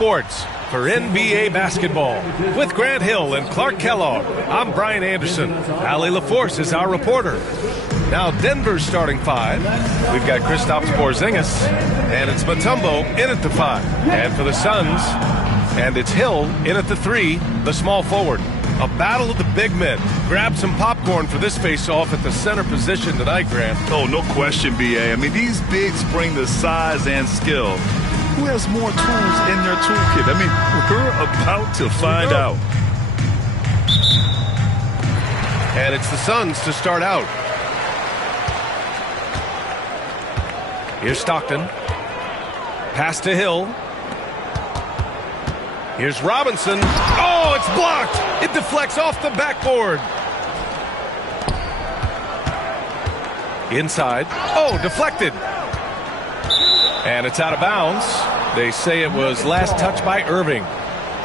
Sports for NBA basketball with Grant Hill and Clark Kellogg. I'm Brian Anderson. Ali LaForce is our reporter. Now Denver's starting five. We've got Kristaps Porzingis, and it's Mutombo in at the five. And for the Suns, and it's Hill in at the three, the small forward. A battle of the big men. Grab some popcorn for this face-off at the center position tonight, Grant. Oh, no question, B.A. I mean, these bigs bring the size and skill. Who has more tools in their toolkit? I mean, we're about to find out. And it's the Suns to start out. Here's Stockton. Pass to Hill. Here's Robinson. Oh, it's blocked. It deflects off the backboard. Inside. Oh, deflected. And it's out of bounds. They say it was last touched by Irving.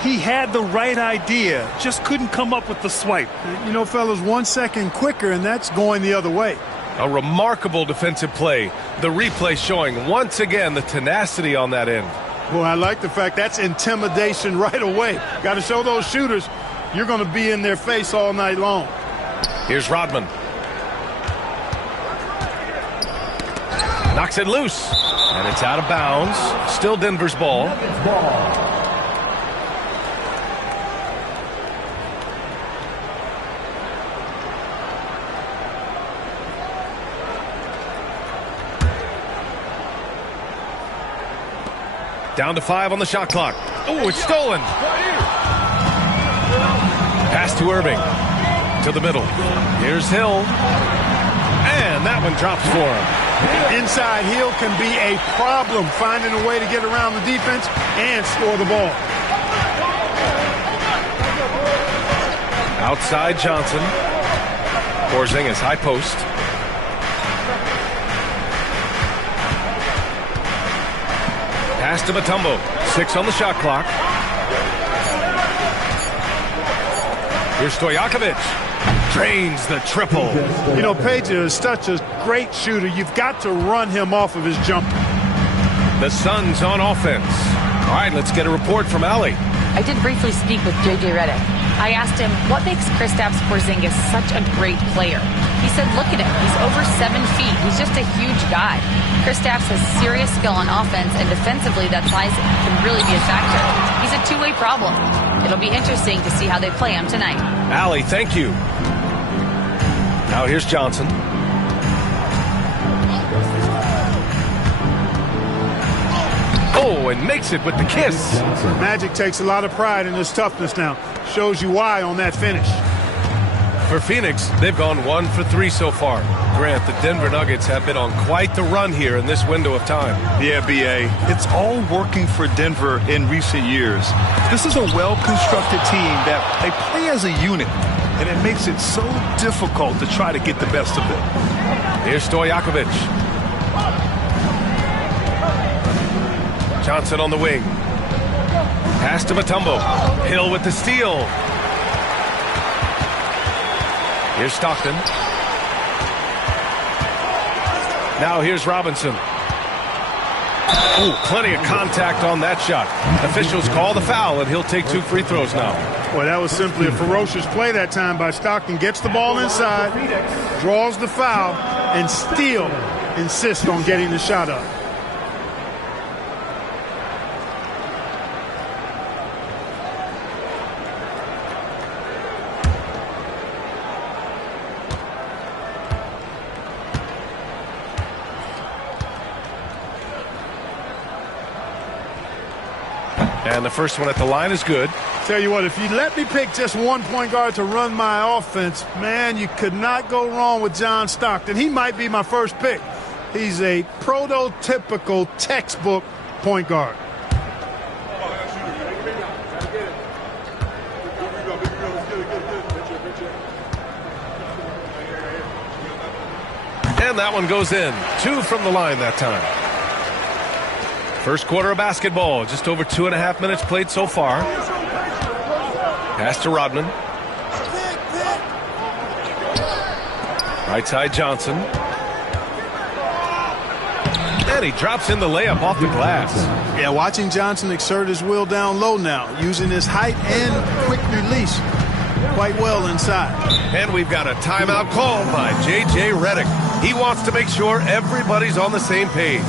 He had the right idea, just couldn't come up with the swipe. You know, fellas, 1 second quicker, and that's going the other way. A remarkable defensive play. The replay showing once again the tenacity on that end. Boy, I like the fact that's intimidation right away. Got to show those shooters you're going to be in their face all night long. Here's Rodman. Knocks it loose. And it's out of bounds. Still Denver's ball. Down to 5 on the shot clock. Oh, it's stolen. Pass to Irving. To the middle. Here's Hill. And that one drops for him. Inside Hill can be a problem, finding a way to get around the defense and score the ball. Outside Johnson. Porzingis, high post. Pass to Mutombo. 6 on the shot clock. Here's Stojakovic. Drains the triple. You know, Page is such a great shooter. You've got to run him off of his jumper. The Suns on offense. All right, let's get a report from Ali. I did briefly speak with J.J. Redick. I asked him, what makes Kristaps Porzingis such a great player? He said, look at him. He's over 7 feet. He's just a huge guy. Kristaps has serious skill on offense, and defensively, that size can really be a factor. He's a two-way problem. It'll be interesting to see how they play him tonight. Ali, thank you. Now here's Johnson. Oh, and makes it with the kiss. Magic takes a lot of pride in his toughness now. Shows you why on that finish. For Phoenix, they've gone 1 for 3 so far. Grant, the Denver Nuggets have been on quite the run here in this window of time. Yeah, B.A. It's all working for Denver in recent years. This is a well-constructed team that they play as a unit, and it makes it so difficult to try to get the best of them. Here's Stojakovic. Johnson on the wing. Pass to Mutombo. Hill with the steal. Here's Stockton. Now here's Robinson. Oh, plenty of contact on that shot. Officials call the foul, and he'll take 2 free throws now. Well, that was simply a ferocious play that time by Stockton. Gets the ball inside, draws the foul, and still insists on getting the shot up. And the first one at the line is good. Tell you what, if you let me pick just one point guard to run my offense, man, you could not go wrong with John Stockton. He might be my first pick. He's a prototypical textbook point guard. And that one goes in. 2 from the line that time. First quarter of basketball, just over 2.5 minutes played so far. Pass to Rodman. Right side Johnson. And he drops in the layup off the glass. Yeah, watching Johnson exert his will down low now, using his height and quick release quite well inside. And we've got a timeout called by J.J. Redick. He wants to make sure everybody's on the same page.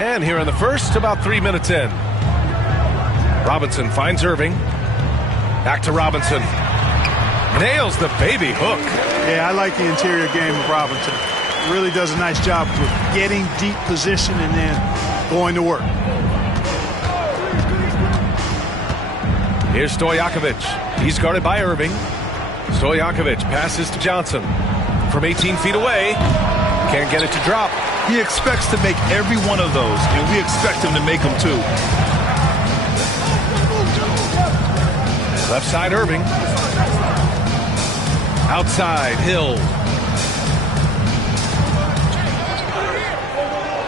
And here in the first, about 3 minutes in. Robinson finds Irving. Back to Robinson. Nails the baby hook. Yeah, I like the interior game of Robinson. Really does a nice job with getting deep position and then going to work. Here's Stojakovic. He's guarded by Irving. Stojakovic passes to Johnson. From 18 feet away. Can't get it to drop. He expects to make every one of those, and we expect him to make them too. Left side, Irving. Outside, Hill.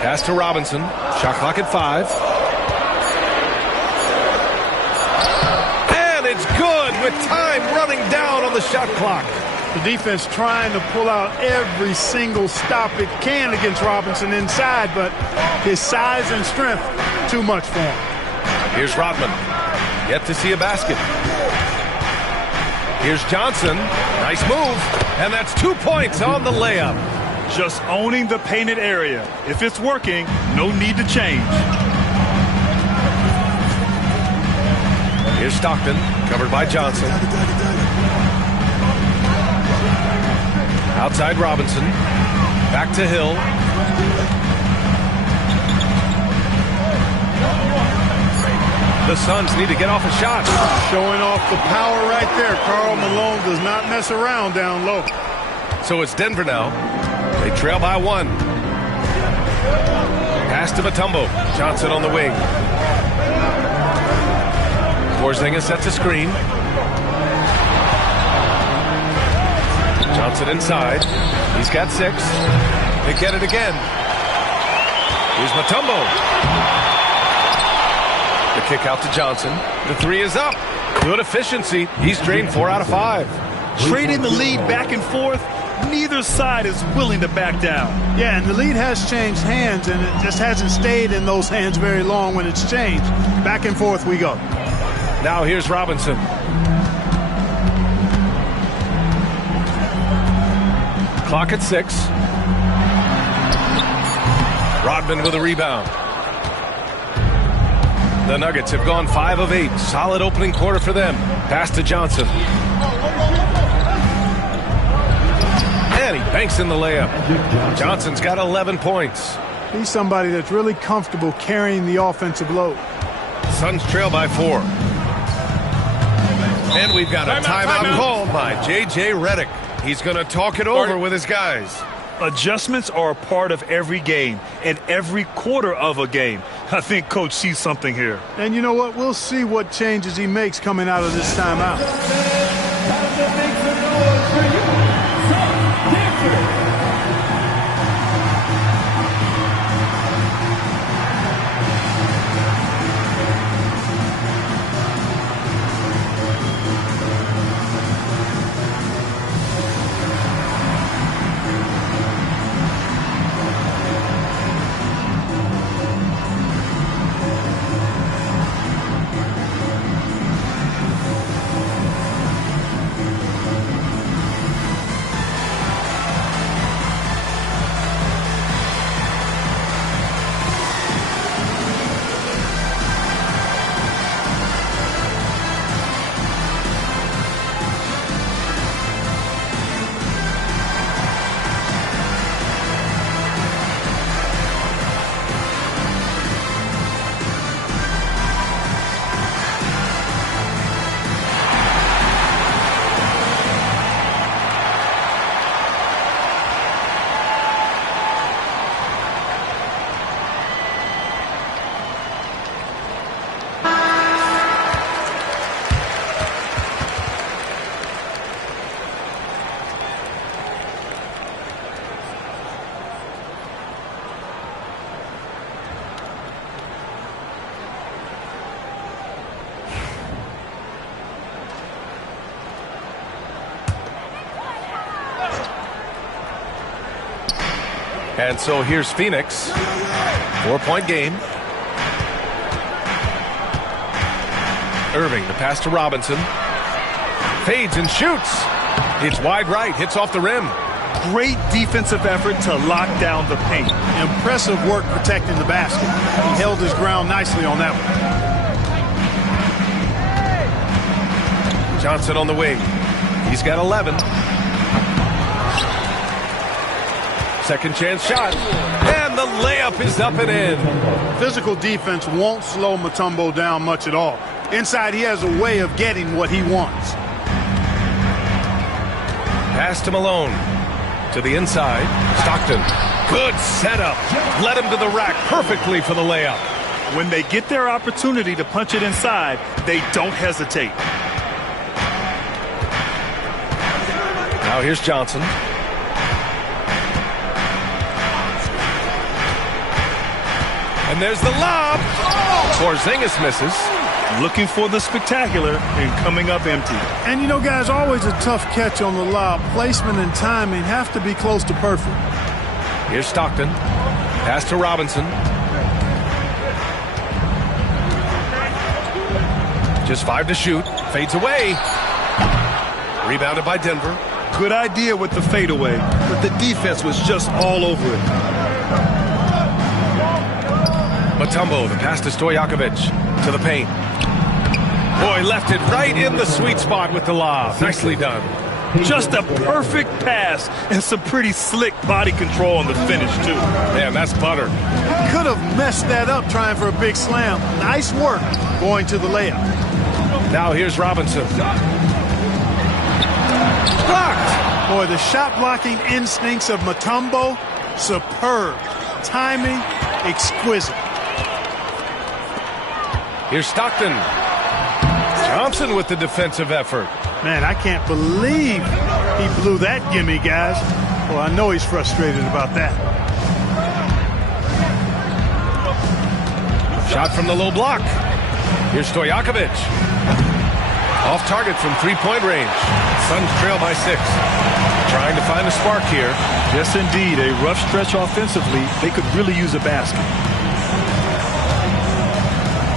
Pass to Robinson. Shot clock at 5. And it's good with time running down on the shot clock. The defense trying to pull out every single stop it can against Robinson inside, but his size and strength, too much for him. Here's Rodman. Yet to see a basket. Here's Johnson. Nice move. And that's 2 points on the layup. Just owning the painted area. If it's working, no need to change. Here's Stockton, covered by Johnson. Outside Robinson. Back to Hill. The Suns need to get off a shot. Showing off the power right there. Karl Malone does not mess around down low. So it's Denver now. They trail by 1. Pass to Mutombo. Johnson on the wing. Porzingis sets a screen. Johnson inside. He's got 6. They get it again. Here's Mutombo. The kick out to Johnson. The 3 is up. Good efficiency. He's drained 4 out of 5. Trading the lead back and forth. Neither side is willing to back down. Yeah, and the lead has changed hands, and it just hasn't stayed in those hands very long when it's changed. Back and forth we go. Now here's Robinson. Clock at 6. Rodman with a rebound. The Nuggets have gone 5 of 8. Solid opening quarter for them. Pass to Johnson. And he banks in the layup. Johnson's got 11 points. He's somebody that's really comfortable carrying the offensive load. Suns trail by 4. And we've got a timeout called by J.J. Redick. He's going to talk it over with his guys. Adjustments are a part of every game and every quarter of a game. I think Coach sees something here. And you know what? We'll see what changes he makes coming out of this timeout. And so here's Phoenix. 4-point game. Irving, the pass to Robinson. Fades and shoots. It's wide right, hits off the rim. Great defensive effort to lock down the paint. Impressive work protecting the basket. He held his ground nicely on that one. Johnson on the wing. He's got 11. Second chance shot. And the layup is up and in. Physical defense won't slow Mutombo down much at all. Inside, he has a way of getting what he wants. Pass to Malone. To the inside. Stockton. Good setup. Led him to the rack perfectly for the layup. When they get their opportunity to punch it inside, they don't hesitate. Now here's Johnson. And there's the lob. Porzingis misses. Looking for the spectacular and coming up empty. And you know, guys, always a tough catch on the lob. Placement and timing have to be close to perfect. Here's Stockton. Pass to Robinson. Just 5 to shoot. Fades away. Rebounded by Denver. Good idea with the fadeaway, but the defense was just all over it. Mutombo, the pass to Stojakovic. To the paint. Boy, left it right in the sweet spot with the lob. Nicely done. Just a perfect pass and some pretty slick body control on the finish, too. Man, that's butter. Could have messed that up trying for a big slam. Nice work going to the layup. Now here's Robinson. Blocked. Boy, the shot blocking instincts of Mutombo, superb. Timing, exquisite. Here's Stockton. Thompson with the defensive effort. Man, I can't believe he blew that gimme, guys. Well, I know he's frustrated about that. Shot from the low block. Here's Stojakovic. Off target from three-point range. Suns trail by 6. Trying to find a spark here. Yes, indeed. A rough stretch offensively. They could really use a basket.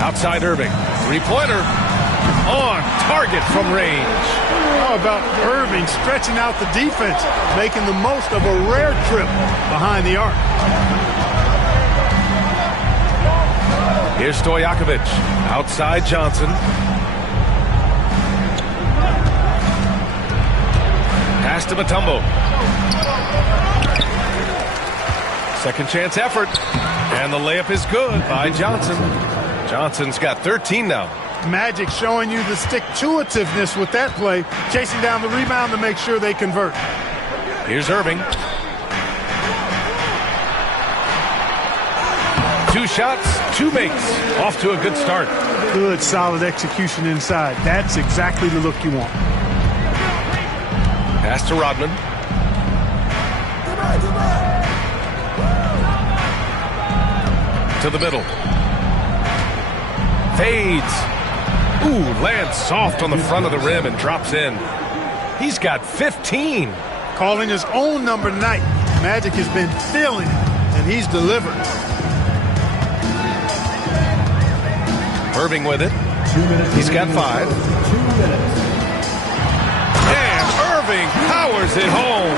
Outside Irving. Three-pointer. On target from range. How about Irving stretching out the defense, making the most of a rare trip behind the arc. Here's Stojakovic. Outside Johnson. Pass to Mutombo. Second chance effort. And the layup is good by Johnson. Johnson's got 13 now. Magic showing you the stick-to-itiveness with that play, chasing down the rebound to make sure they convert. Here's Irving. 2 shots, 2 makes. Off to a good start. Good, solid execution inside. That's exactly the look you want. Pass to Rodman. To the middle. Fades. Ooh, lands soft on the front of the rim and drops in. He's got 15. Calling his own number night. Magic has been feeling it, and he's delivered. Irving with it. He's got 5. And Irving powers it home.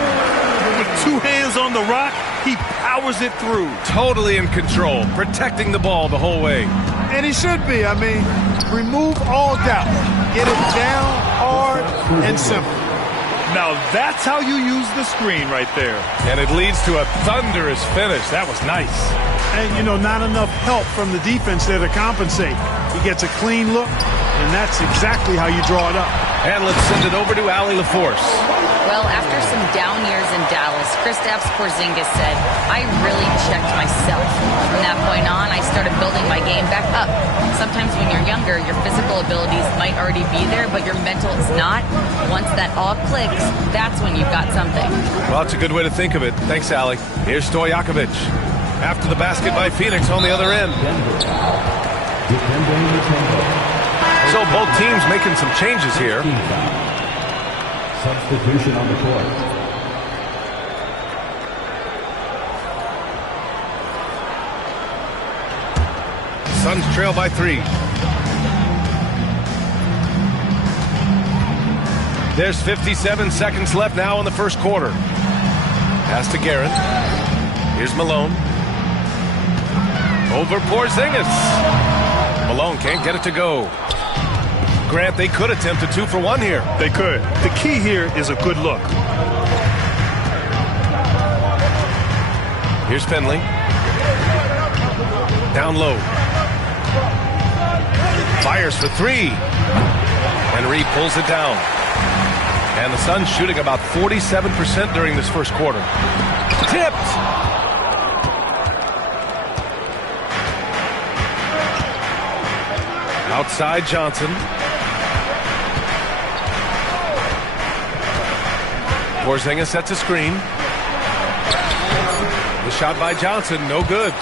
With 2 hands on the rock, he powers it through. Totally in control, protecting the ball the whole way. And he should be. I mean, remove all doubt. Get it down, hard, and simple. Now that's how you use the screen right there. And it leads to a thunderous finish. That was nice. And, you know, not enough help from the defense there to compensate. He gets a clean look, and that's exactly how you draw it up. And let's send it over to Allie LaForce. Well, after some down years in Dallas, Kristaps Porzingis said, I really checked myself. From that point on, I started building my game back up. Sometimes when you're younger, your physical abilities might already be there, but your mental is not. Once that all clicks, that's when you've got something. Well, that's a good way to think of it. Thanks, Allie. Here's Stojakovic. After the basket by Phoenix on the other end. So both teams making some changes here. Substitution on the court. Suns trail by 3. There's 57 seconds left now in the first quarter. Pass to Garrett. Here's Malone. Over Porzingis. Malone can't get it to go. Grant, they could attempt a 2 for 1 here. They could. The key here is a good look. Here's Finley. Down low. Fires for 3. Henry pulls it down. And the Suns shooting about 47% during this first quarter. Tipped. Outside Johnson. Porzingis sets a screen. The shot by Johnson, no good.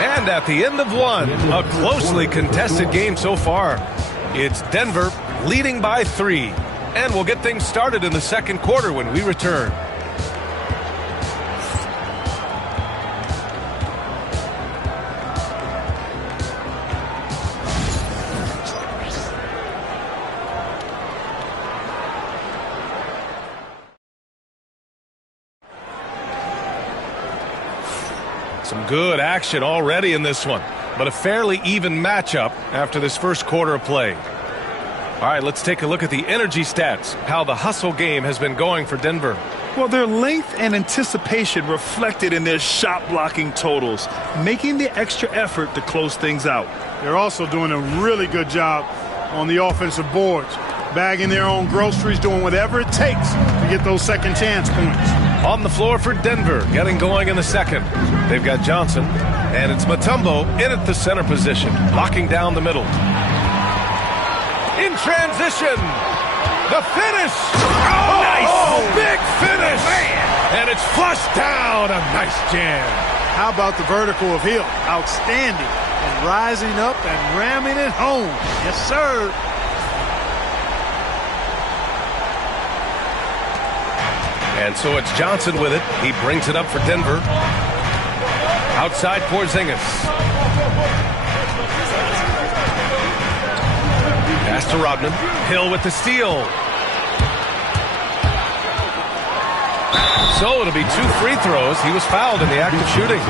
And at the end of 1, a closely contested game so far. It's Denver leading by 3. And we'll get things started in the second quarter when we return. Some good action already in this one, but a fairly even matchup after this first quarter of play. All right, let's take a look at the energy stats, how the hustle game has been going for Denver. Well, their length and anticipation reflected in their shot blocking totals, making the extra effort to close things out. They're also doing a really good job on the offensive boards, bagging their own groceries, doing whatever it takes to get those second chance points. On the floor for Denver, getting going in the second. They've got Johnson, and it's Mutombo in at the center position, locking down the middle. In transition, the finish. Oh, nice. Big finish. Man. And it's flushed down. A nice jam. How about the vertical of Hill? Outstanding. And rising up and ramming it home. Yes, sir. And so it's Johnson with it. He brings it up for Denver. Outside Porzingis. Pass to Rodman. Hill with the steal. So it'll be 2 free throws. He was fouled in the act of shooting.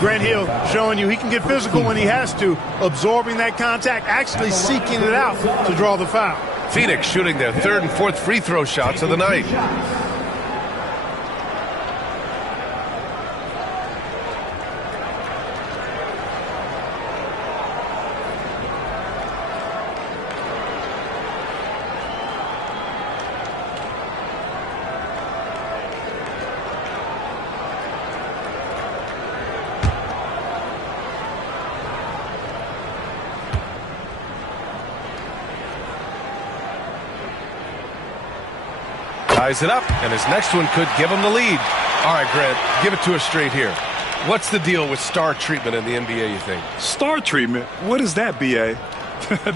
Grant Hill showing you he can get physical when he has to, absorbing that contact, actually seeking it out to draw the foul. Phoenix shooting their 3rd and 4th free throw shots of the night. Ties it up, and his next one could give him the lead. All right, Grant, give it to us straight here. What's the deal with star treatment in the NBA, you think? Star treatment? What is that, B.A.?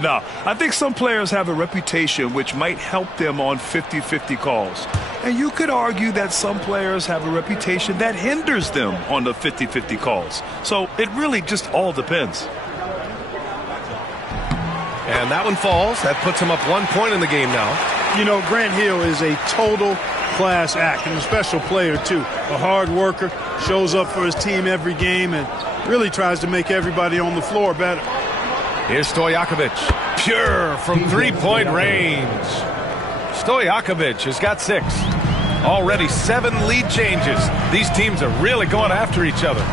No, I think some players have a reputation which might help them on 50-50 calls. And you could argue that some players have a reputation that hinders them on the 50-50 calls. So it really just all depends. And that one falls. That puts him up 1 point in the game now. You know, Grant Hill is a total class act and a special player, too. A hard worker, shows up for his team every game, and really tries to make everybody on the floor better. Here's Stojakovic. Pure from three-point range. Stojakovic has got 6. Already 7 lead changes. These teams are really going after each other.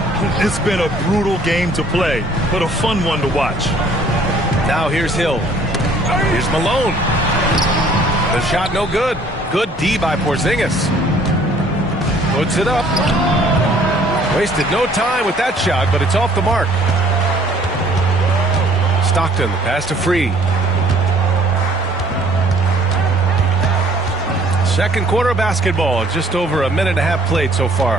It's been a brutal game to play, but a fun one to watch. Now here's Hill. Here's Malone. The shot no good. Good D by Porzingis. Puts it up. Wasted no time with that shot, but it's off the mark. Stockton, pass to Free. Second quarter of basketball, just over a minute and a half played so far.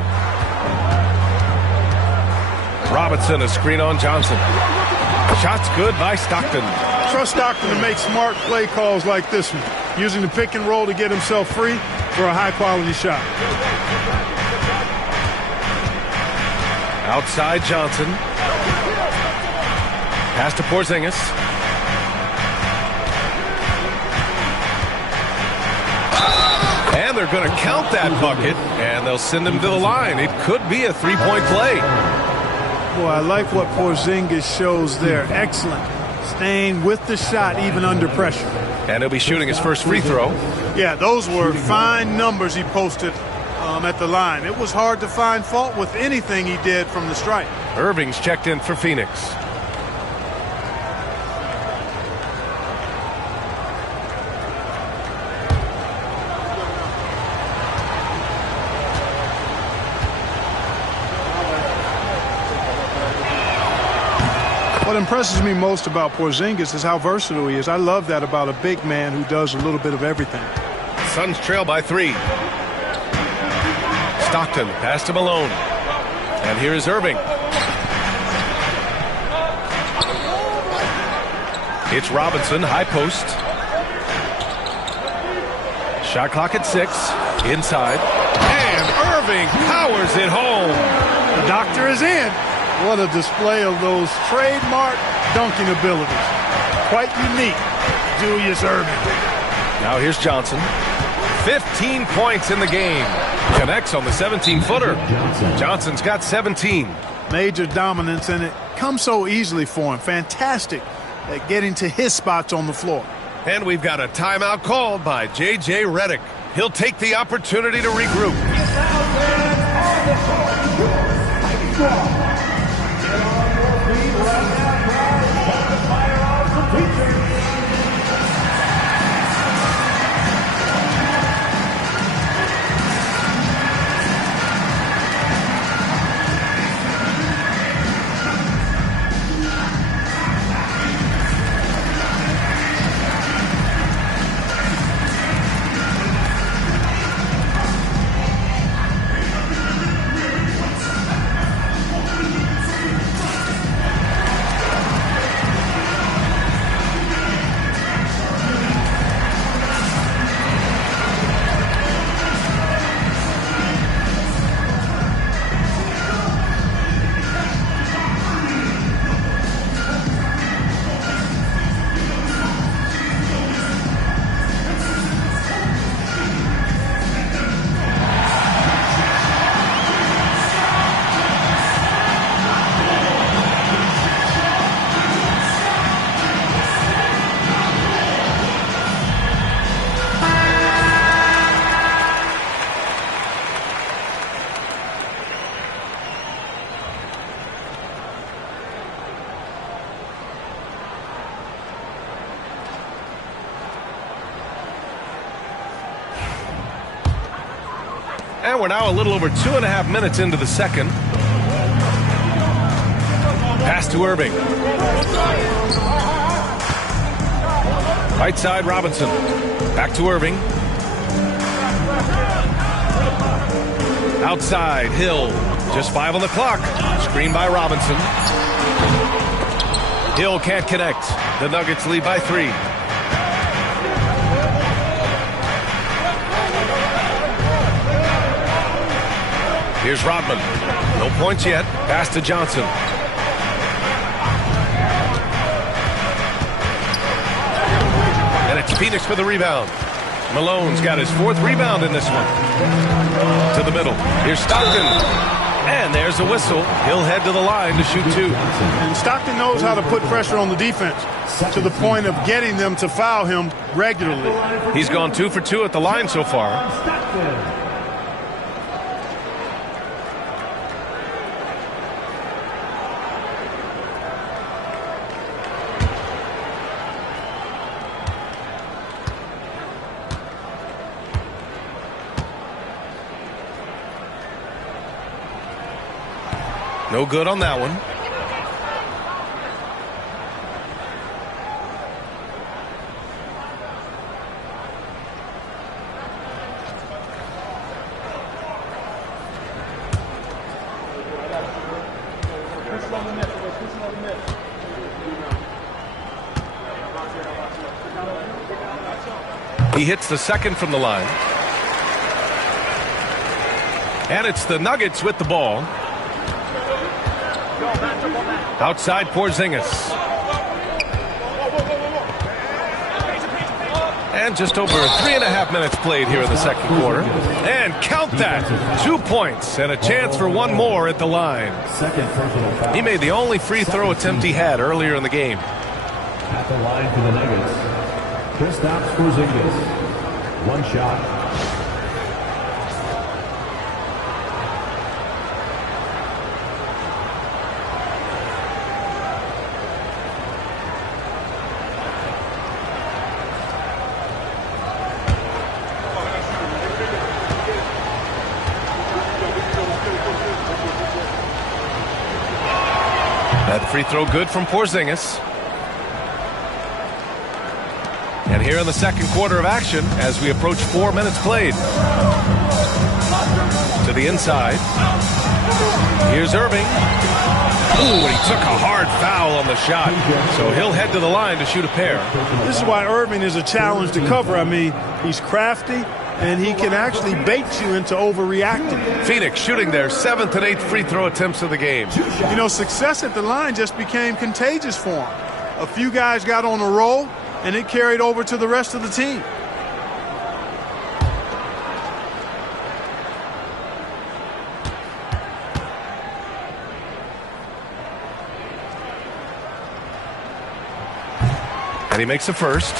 Robinson, a screen on Johnson. Shot's good by Stockton. Trust Stockton to make smart play calls like this one, using the pick and roll to get himself free for a high-quality shot. Outside Johnson. Pass to Porzingis. And they're going to count that bucket, and they'll send him to the line. It could be a three-point play. Boy, I like what Porzingis shows there. Excellent. Staying with the shot even under pressure. And he'll be shooting his first free throw. Yeah, those were fine numbers he posted at the line. It was hard to find fault with anything he did from the stripe. Irving's checked in for Phoenix. What impresses me most about Porzingis is how versatile he is. I love that about a big man who does a little bit of everything. Suns trail by 3. Stockton, pass to Malone. And here is Irving. It's Robinson, high post. Shot clock at 6. Inside. And Irving powers it home. The doctor is in. What a display of those trademark dunking abilities. Quite unique, Julius Irving. Now here's Johnson. 15 points in the game. Connects on the 17-footer. Johnson's got 17. Major dominance, and it comes so easily for him. Fantastic at getting to his spots on the floor. And we've got a timeout called by J.J. Redick. He'll take the opportunity to regroup. And we're now a little over 2.5 minutes into the second. Pass to Irving. Right side, Robinson. Back to Irving. Outside, Hill. Just 5 on the clock. Screen by Robinson. Hill can't connect. The Nuggets lead by 3. Here's Rodman. No points yet. Pass to Johnson. And it's Phoenix for the rebound. Malone's got his 4th rebound in this one. To the middle. Here's Stockton. And there's a whistle. He'll head to the line to shoot 2. And Stockton knows how to put pressure on the defense to the point of getting them to foul him regularly. He's gone 2 for 2 at the line so far. No good on that one. He hits the 2nd from the line. And it's the Nuggets with the ball. Outside Porzingis. And just over 3.5 minutes played here in the 2nd quarter. And count that. 2 points and a chance for one more at the line. He made the only free throw attempt he had earlier in the game. At the line for the Nuggets, Kristaps Porzingis. 1 shot. That free throw good from Porzingis. And here in the 2nd quarter of action as we approach 4 minutes played. To the inside. Here's Irving. Ooh, and he took a hard foul on the shot. So he'll head to the line to shoot a pair. This is why Irving is a challenge to cover. I mean, he's crafty, and he can actually bait you into overreacting. Phoenix shooting their 7th and 8th free throw attempts of the game. You know, success at the line just became contagious for him. A few guys got on a roll, and it carried over to the rest of the team. And he makes the first.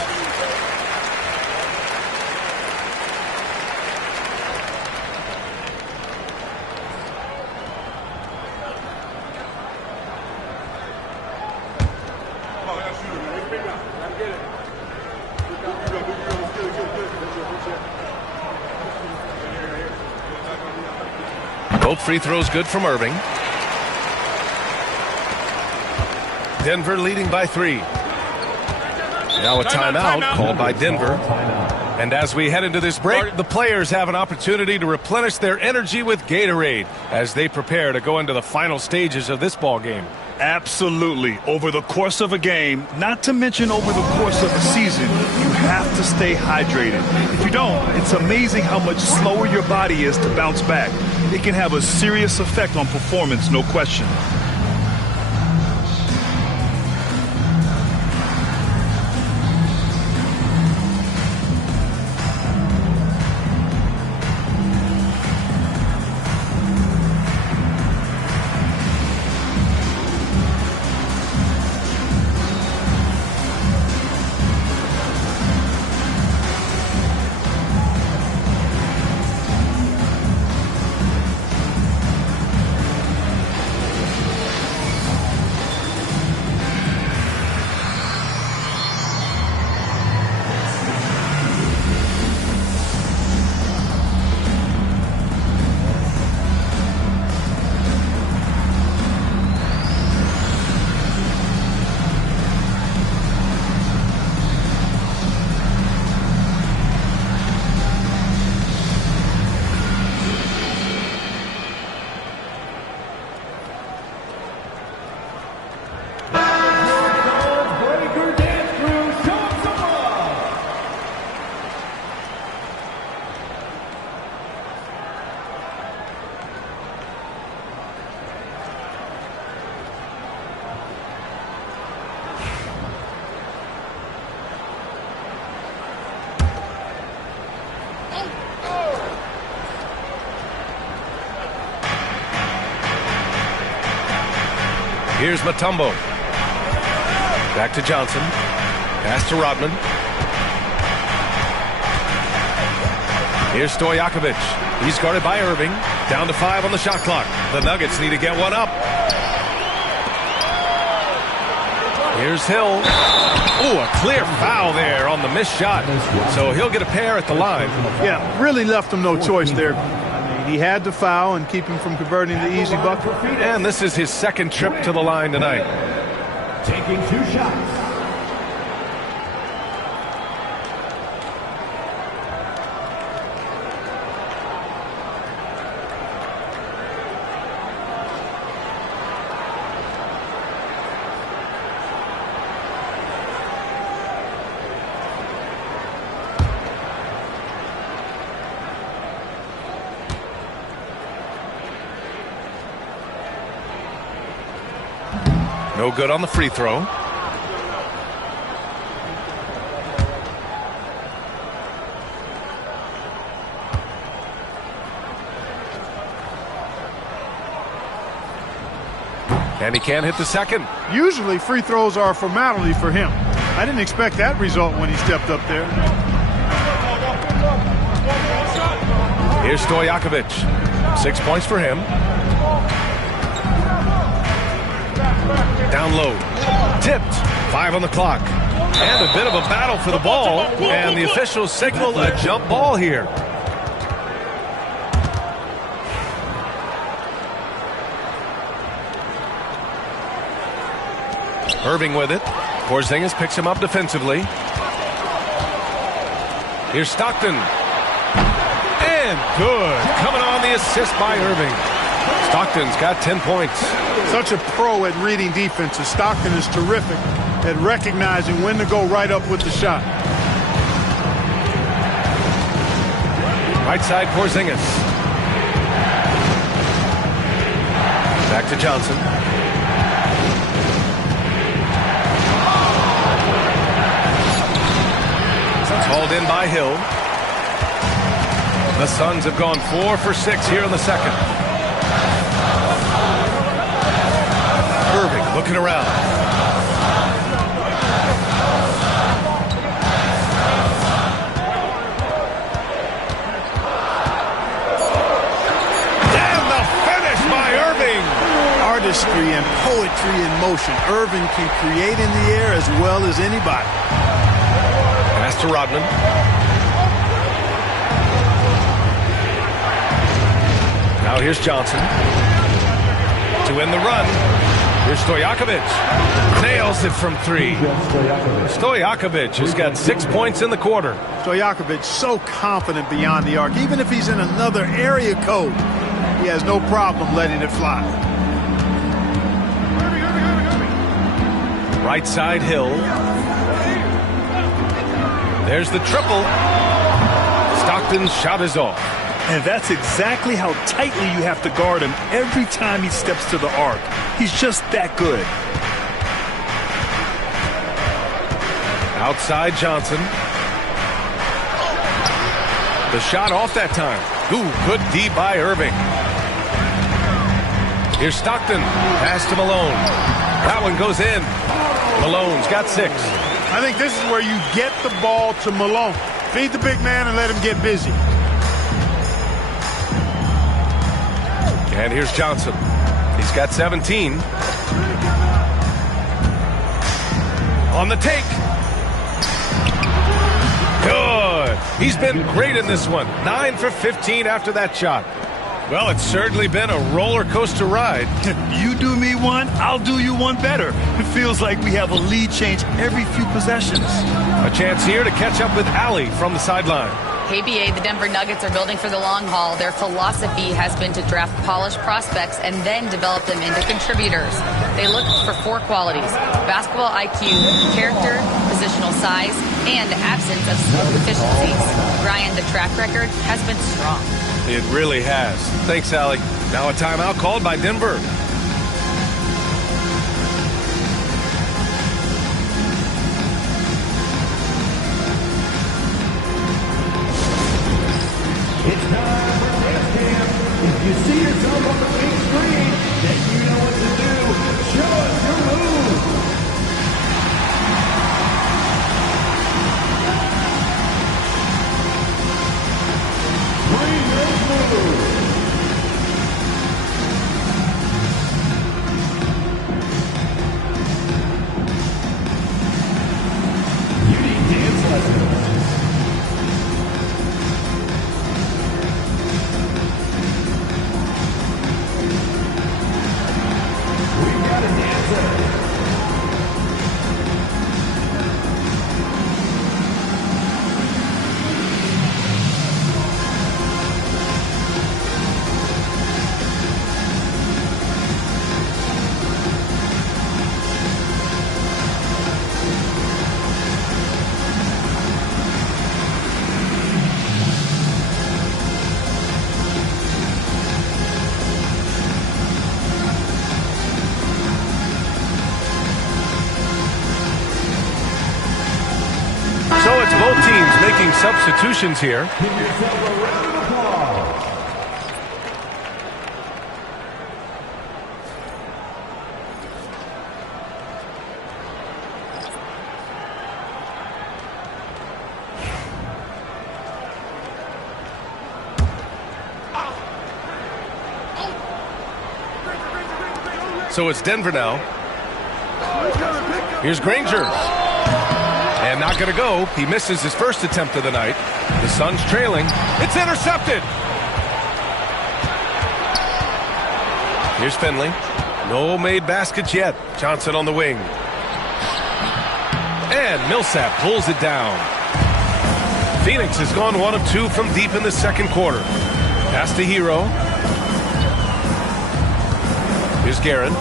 Both free throws good from Irving. Denver leading by 3. Now a timeout called by Denver. And as we head into this break, the players have an opportunity to replenish their energy with Gatorade as they prepare to go into the final stages of this ball game. Absolutely. Over the course of a game, not to mention over the course of a season, you have to stay hydrated. If you don't, it's amazing how much slower your body is to bounce back. It can have a serious effect on performance, no question. Here's Mutombo. Back to Johnson. Pass to Rodman. Here's Stojakovic. He's guarded by Irving. Down to 5 on the shot clock. The Nuggets need to get one up. Here's Hill. Ooh, a clear foul there on the missed shot. So he'll get a pair at the line. Yeah, really left him no choice there. I mean, he had to foul and keep him from converting the easy bucket. And this is his second trip to the line tonight. Taking 2 shots. No good on the free throw. And he can't hit the second. Usually free throws are a formality for him. I didn't expect that result when he stepped up there. Here's Stojakovic. 6 points for him. Down low. Tipped. 5 on the clock. And a bit of a battle for the ball. And the officials signal a jump ball here. Irving with it. Porzingis picks him up defensively. Here's Stockton. And good. Coming on the assist by Irving. Stockton's got 10 points. Such a pro at reading defenses. Stockton is terrific at recognizing when to go right up with the shot. Right side, Porzingis. Back to Johnson. Hauled in by Hill. The Suns have gone 4 for 6 here in the second. Irving looking around. Damn, the finish by Irving. Artistry and poetry in motion. Irving can create in the air as well as anybody. Pass to Rodman. Now here's Johnson. To end the run. Here's Stojakovic. Nails it from 3. Stojakovic has got 6 points in the quarter. Stojakovic so confident beyond the arc. Even if he's in another area code, he has no problem letting it fly. Right side, Hill. There's the triple. Stockton's shot is off. And that's exactly how tightly you have to guard him every time he steps to the arc. He's just that good. Outside Johnson. The shot off that time. Ooh, good D by Irving. Here's Stockton. Pass to Malone. That one goes in. Malone's got 6. I think this is where you get the ball to Malone. Feed the big man and let him get busy. And here's Johnson. He's got 17. On the take. Good. He's been great in this one. 9 for 15 after that shot. Well, it's certainly been a roller coaster ride. You do me one, I'll do you one better. It feels like we have a lead change every few possessions. A chance here to catch up with Allie from the sideline. KBA, the Denver Nuggets are building for the long haul. Their philosophy has been to draft polished prospects and then develop them into contributors. They look for 4 qualities: basketball IQ, character, positional size, and absence of skill deficiencies. Ryan, the track record has been strong. It really has. Thanks, Allie. Now a timeout called by Denver. It's time for dance camp. If you see yourself on the big screen, then you know what to do. Show us substitutions here. So it's Denver now. Here's Granger. And not going to go. He misses his first attempt of the night. The Suns trailing. It's intercepted. Here's Finley. No made baskets yet. Johnson on the wing. And Millsap pulls it down. Phoenix has gone 1 of 2 from deep in the second quarter. Pass to Hero. Here's Guerin.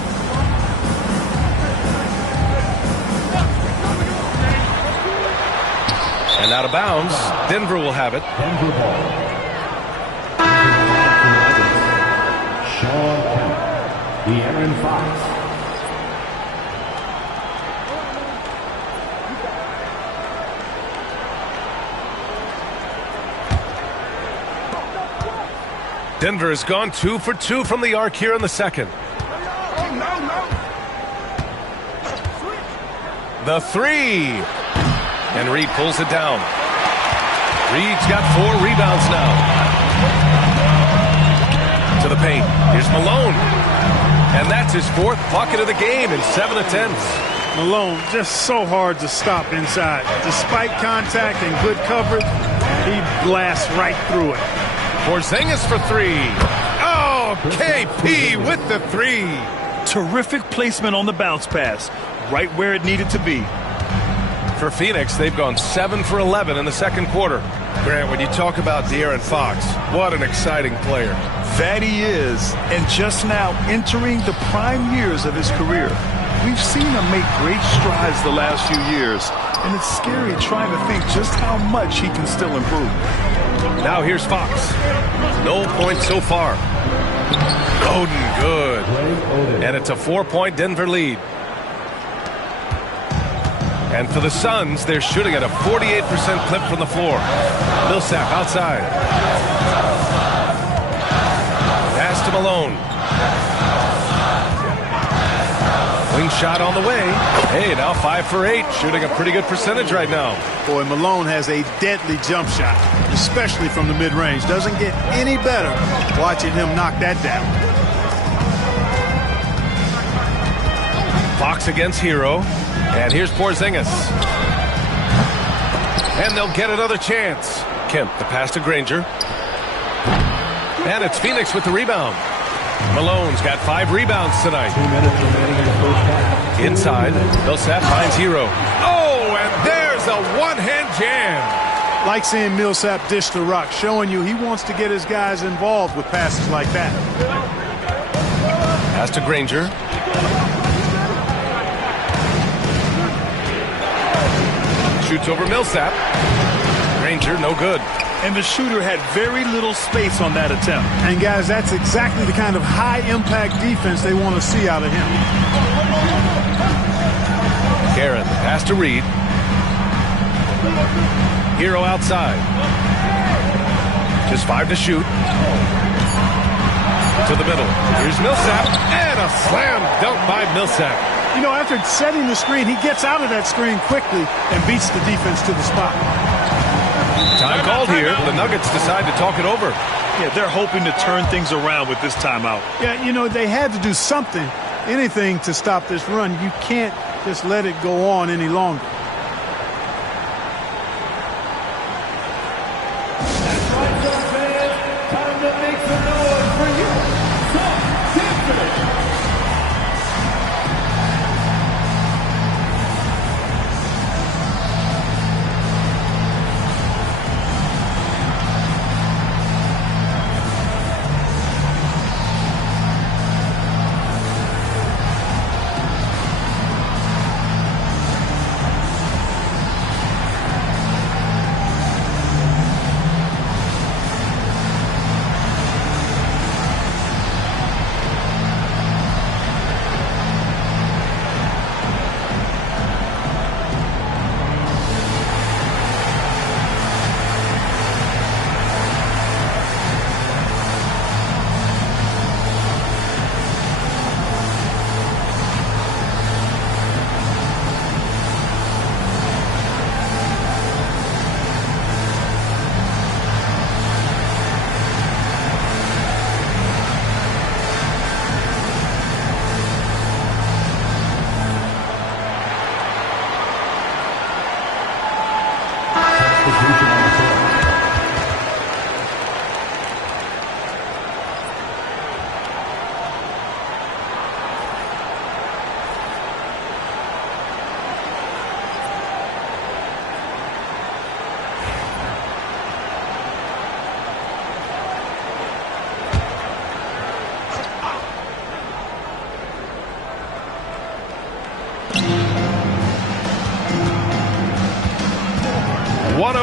And out of bounds. Denver will have it. Denver ball. Sean Kemp. De'Aaron Fox. Denver has gone 2 for 2 from the arc here in the second. The three. And Reed pulls it down. Reed's got 4 rebounds now. To the paint. Here's Malone. And that's his 4th bucket of the game in 7 attempts. Malone, just so hard to stop inside. Despite contact and good coverage, he blasts right through it. Porzingis for 3. Oh, KP with the 3. Terrific placement on the bounce pass. Right where it needed to be. For Phoenix, they've gone 7 for 11 in the second quarter. Grant, when you talk about De'Aaron Fox, what an exciting player. That he is, and just now entering the prime years of his career. We've seen him make great strides the last few years, and it's scary trying to think just how much he can still improve. Now here's Fox. No points so far. Oden, good. And it's a 4-point Denver lead. And for the Suns, they're shooting at a 48% clip from the floor. Millsap outside. Pass to Malone. Wing shot on the way. Hey, now 5 for 8. Shooting a pretty good percentage right now. Boy, Malone has a deadly jump shot, especially from the mid-range. Doesn't get any better watching him knock that down. Fox against Hero. And here's Porzingis. And they'll get another chance. Kemp, the pass to Granger. And it's Phoenix with the rebound. Malone's got 5 rebounds tonight. 2 minutes remaining in the first half. Inside, Millsap finds Hero. Oh, and there's a one-hand jam. Like seeing Millsap dish the rock, showing you he wants to get his guys involved with passes like that. Pass to Granger. Shoots over Millsap. Granger, no good. And the shooter had very little space on that attempt. And guys, that's exactly the kind of high-impact defense they want to see out of him. Guerin, pass to Reed. Hero outside. Just 5 to shoot. To the middle. Here's Millsap. And a slam dunk by Millsap. You know, after setting the screen, he gets out of that screen quickly and beats the defense to the spot. Time called here. The Nuggets decide to talk it over. Yeah, they're hoping to turn things around with this timeout. Yeah, you know, they had to do something, anything to stop this run. You can't just let it go on any longer. Time to make some noise for you. Denver.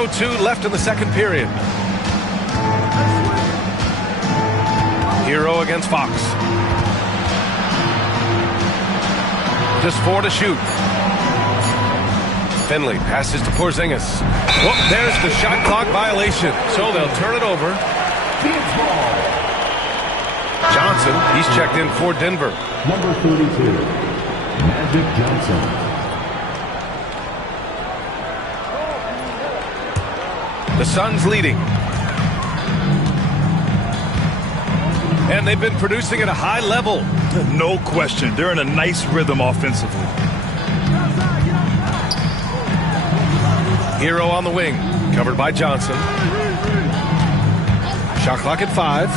1:02 left in the second period. Hero against Fox. Just 4 to shoot. Finley passes to Porzingis. Well, there's the shot clock violation, so they'll turn it over. Johnson, he's checked in for Denver. Number 32, Magic Johnson. The Suns leading. And they've been producing at a high level. No question. They're in a nice rhythm offensively. Hero on the wing, covered by Johnson. Shot clock at 5.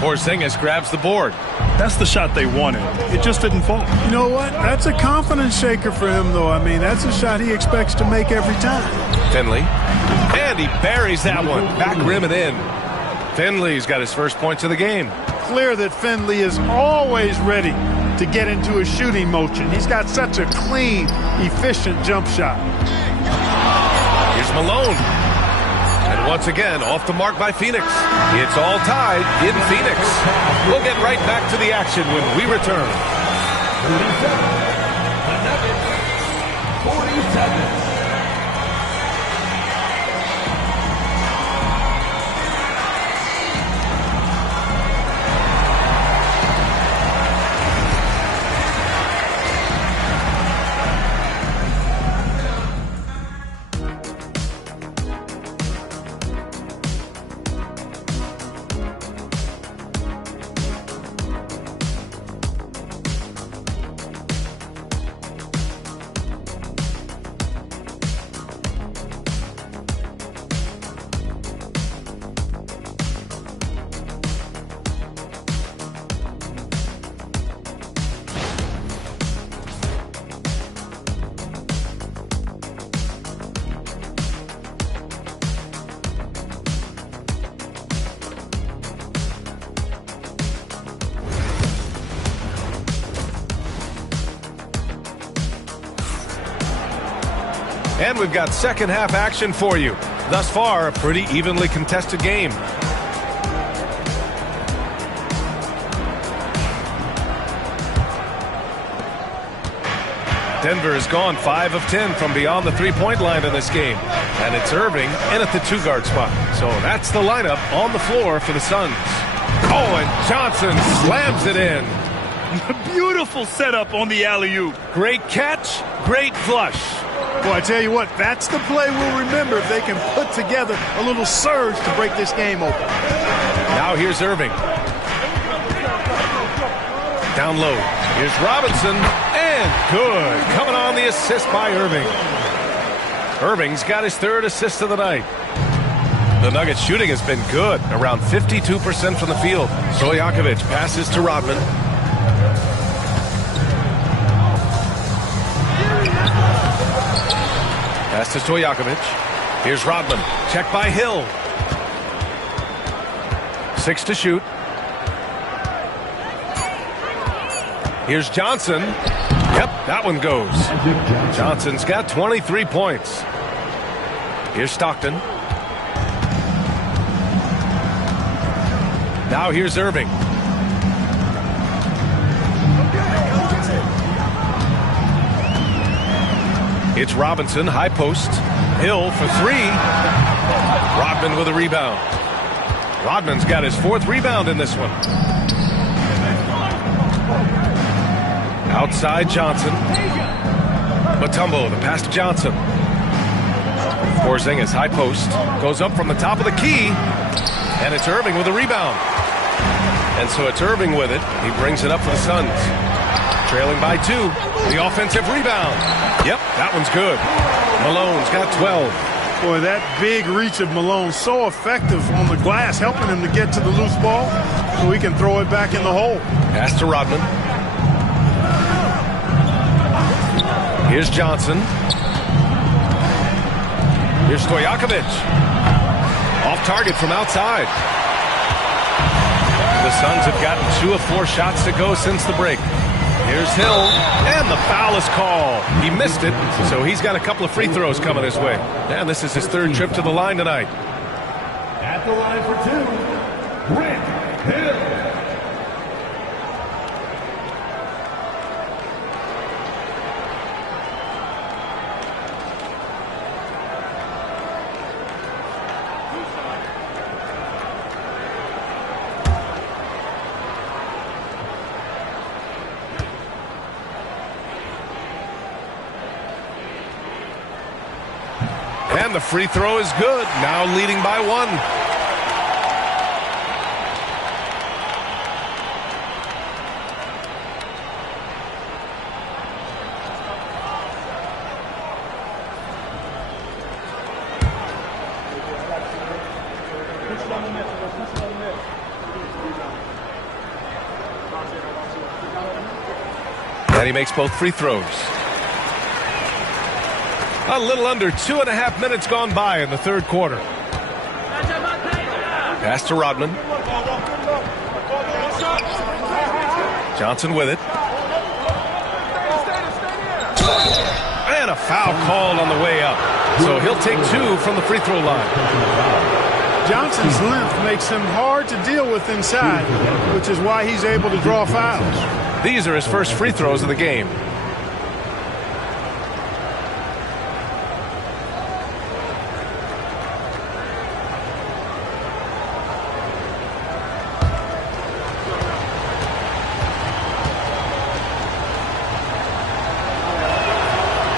Porzingis grabs the board. That's the shot they wanted. It just didn't fall. You know what? That's a confidence shaker for him, though. I mean, that's a shot he expects to make every time. Finley. And he buries that one. Back rim and in. Finley's got his first points of the game. Clear that Finley is always ready to get into a shooting motion. He's got such a clean, efficient jump shot. Here's Malone. And once again, off the mark by Phoenix. It's all tied in Phoenix. We'll get right back to the action when we return. 47. And we've got second half action for you. Thus far, a pretty evenly contested game. Denver has gone 5 of 10 from beyond the three-point line in this game. And it's Irving in at the two-guard spot. So that's the lineup on the floor for the Suns. Oh, and Johnson slams it in. Beautiful setup on the alley-oop. Great catch, great flush. Boy, I tell you what, that's the play we'll remember if they can put together a little surge to break this game open. Now here's Irving. Down low. Here's Robinson. And good. Coming on the assist by Irving. Irving's got his third assist of the night. The Nuggets shooting has been good. Around 52% from the field. Stojakovic passes to Rodman. Pass to Stojakovic. Here's Rodman. Check by Hill. 6 to shoot. Here's Johnson. Yep, that one goes. Johnson's got 23 points. Here's Stockton. Now here's Irving. It's Robinson, high post. Hill for 3. Rodman with a rebound. Rodman's got his 4th rebound in this one. Outside Johnson. Mutombo, the pass to Johnson. Porzingis, high post. Goes up from the top of the key. And it's Irving with a rebound. And so it's Irving with it. He brings it up for the Suns. Trailing by 2. The offensive rebound. Yep, that one's good. Malone's got 12. Boy, that big reach of Malone, so effective on the glass, helping him to get to the loose ball so he can throw it back in the hole. Pass to Rodman. Here's Johnson. Here's Stojakovic. Off target from outside. The Suns have gotten 2 of 4 shots to go since the break. Here's Hill, and the foul is called. He missed it, so he's got a couple of free throws coming his way. And this is his third trip to the line tonight. At the line for two, Rick Hill. And the free throw is good. Now leading by one. And he makes both free throws. A little under 2.5 minutes gone by in the third quarter. Pass to Rodman. Johnson with it. And a foul called on the way up. So he'll take two from the free throw line. Johnson's length makes him hard to deal with inside, which is why he's able to draw fouls. These are his first free throws of the game.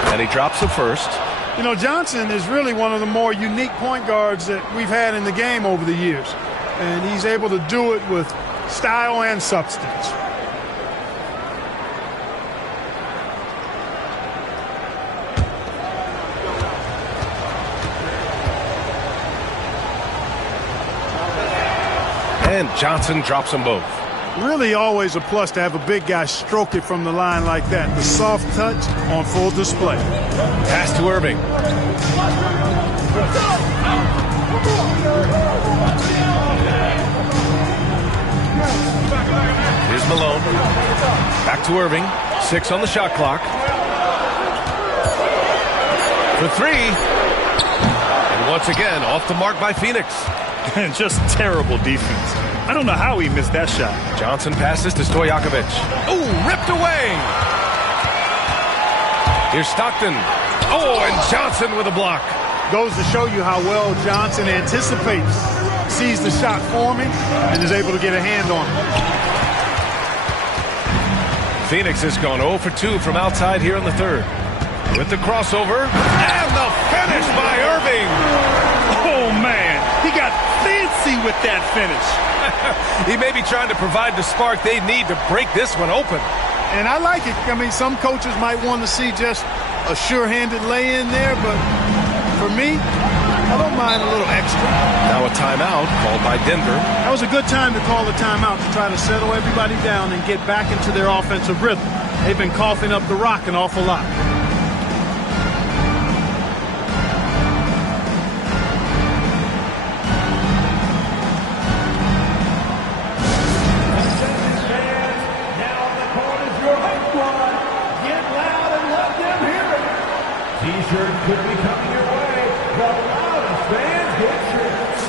And he drops the first. You know, Johnson is really one of the more unique point guards that we've had in the game over the years. And he's able to do it with style and substance. And Johnson drops them both. Really always a plus to have a big guy stroke it from the line like that. The soft touch on full display. Pass to Irving. Here's Malone. Back to Irving. 6 on the shot clock. For 3. And once again, off the mark by Phoenix. Just terrible defense. I don't know how he missed that shot. Johnson passes to Stojakovic. Ooh, ripped away. Here's Stockton. Oh, and Johnson with a block. Goes to show you how well Johnson anticipates, sees the shot forming, and is able to get a hand on it. Phoenix has gone 0 for 2 from outside here in the third. With the crossover, and the finish by Irving. Oh, man. He got fancy with that finish. He may be trying to provide the spark they need to break this one open. And I like it. I mean, some coaches might want to see just a sure-handed lay-in there, but for me, I don't mind a little extra. Now a timeout called by Denver. That was a good time to call a timeout to try to settle everybody down and get back into their offensive rhythm. They've been coughing up the rock an awful lot. T-shirt could be coming your way. The loudest fans get shirts.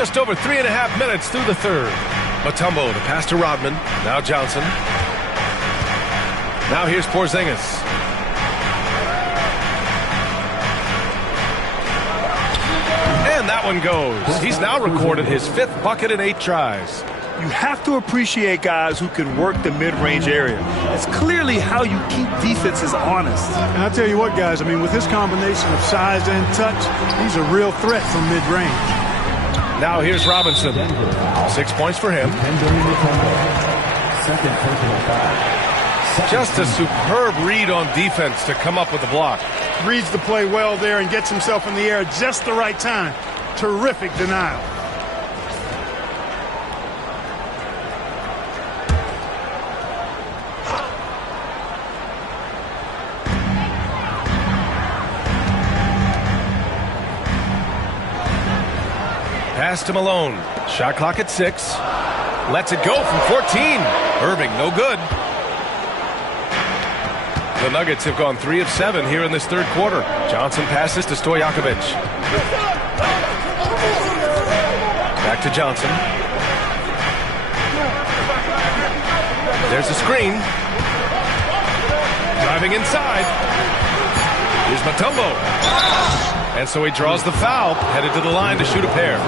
Just over 3.5 minutes through the third. Mutombo to pass to Rodman. Now Johnson. Now here's Porzingis. And that one goes. He's now recorded his 5th bucket in 8 tries. You have to appreciate guys who can work the mid-range area. It's clearly how you keep defenses honest. And I'll tell you what, guys, I mean, with his combination of size and touch, he's a real threat from mid-range. Now here's Robinson. 6 points for him. Just a superb read on defense to come up with the block. Reads the play well there and gets himself in the air just the right time. Terrific denial. Pass to Malone. Shot clock at 6. Lets it go from 14. Irving, no good. The Nuggets have gone 3 of 7 here in this third quarter. Johnson passes to Stojakovic. Back to Johnson. There's a screen. Driving inside. Here's Mutombo. And so he draws the foul, headed to the line to shoot a pair.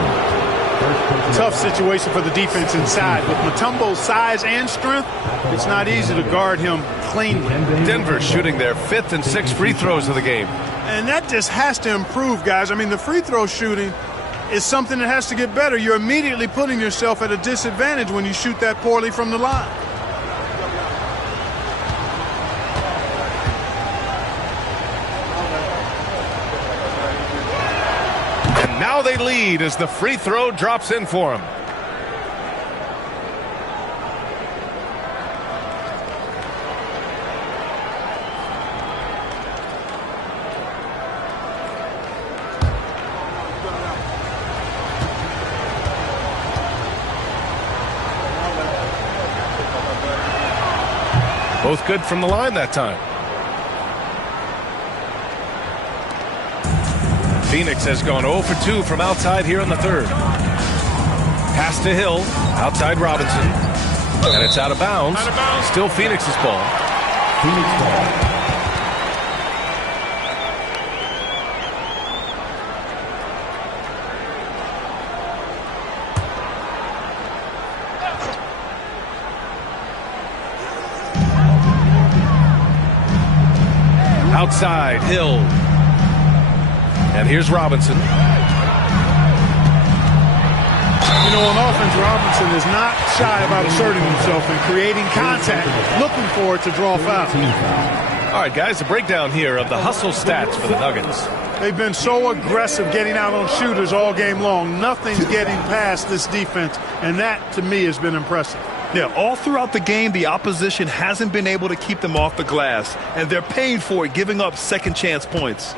Tough situation for the defense inside. With Mutombo's size and strength, it's not easy to guard him cleanly. Denver shooting their 5th and 6th free throws of the game. And that just has to improve, guys. I mean, the free throw shooting is something that has to get better. You're immediately putting yourself at a disadvantage when you shoot that poorly from the line. Now they lead as the free throw drops in for him. Both good from the line that time. Phoenix has gone 0 for 2 from outside here in the third. Pass to Hill. Outside Robinson. And it's out of bounds. Still Phoenix's ball. Phoenix ball. Outside Hill. And here's Robinson. You know, on offense, Robinson is not shy about asserting himself and creating contact, looking for it to draw foul. All right, guys, a breakdown here of the hustle stats for the Nuggets. They've been so aggressive getting out on shooters all game long. Nothing's getting past this defense, and that, to me, has been impressive. Yeah, all throughout the game, the opposition hasn't been able to keep them off the glass, and they're paying for it, giving up second chance points.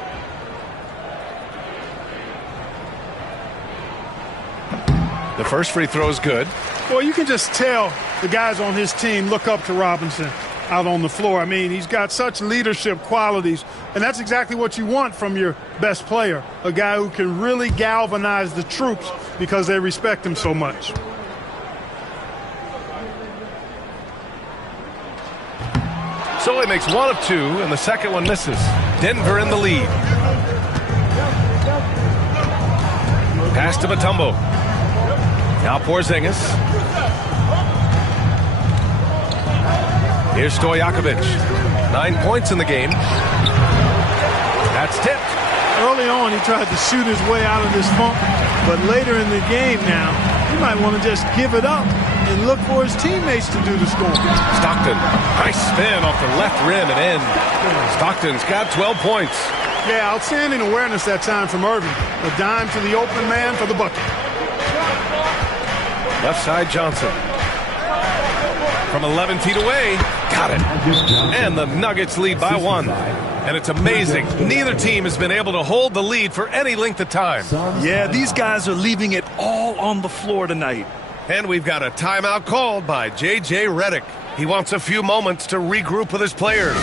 The first free throw is good. Well, you can just tell the guys on his team look up to Robinson out on the floor. I mean, he's got such leadership qualities, and that's exactly what you want from your best player, a guy who can really galvanize the troops because they respect him so much. So he makes 1 of 2, and the second one misses. Denver in the lead. Pass to Mutombo. Now Porzingis. Here's Stojakovic. 9 points in the game. That's tipped. Early on, he tried to shoot his way out of this funk, but later in the game now, he might want to just give it up and look for his teammates to do the scoring. Stockton. Nice spin off the left rim and in. Stockton's got 12 points. Yeah, outstanding awareness that time from Irving. A dime to the open man for the bucket. Left side Johnson. From 11 feet away. Got it. And the Nuggets lead by 1. And it's amazing. Neither team has been able to hold the lead for any length of time. Yeah, these guys are leaving it all on the floor tonight. And we've got a timeout called by J.J. Redick. He wants a few moments to regroup with his players.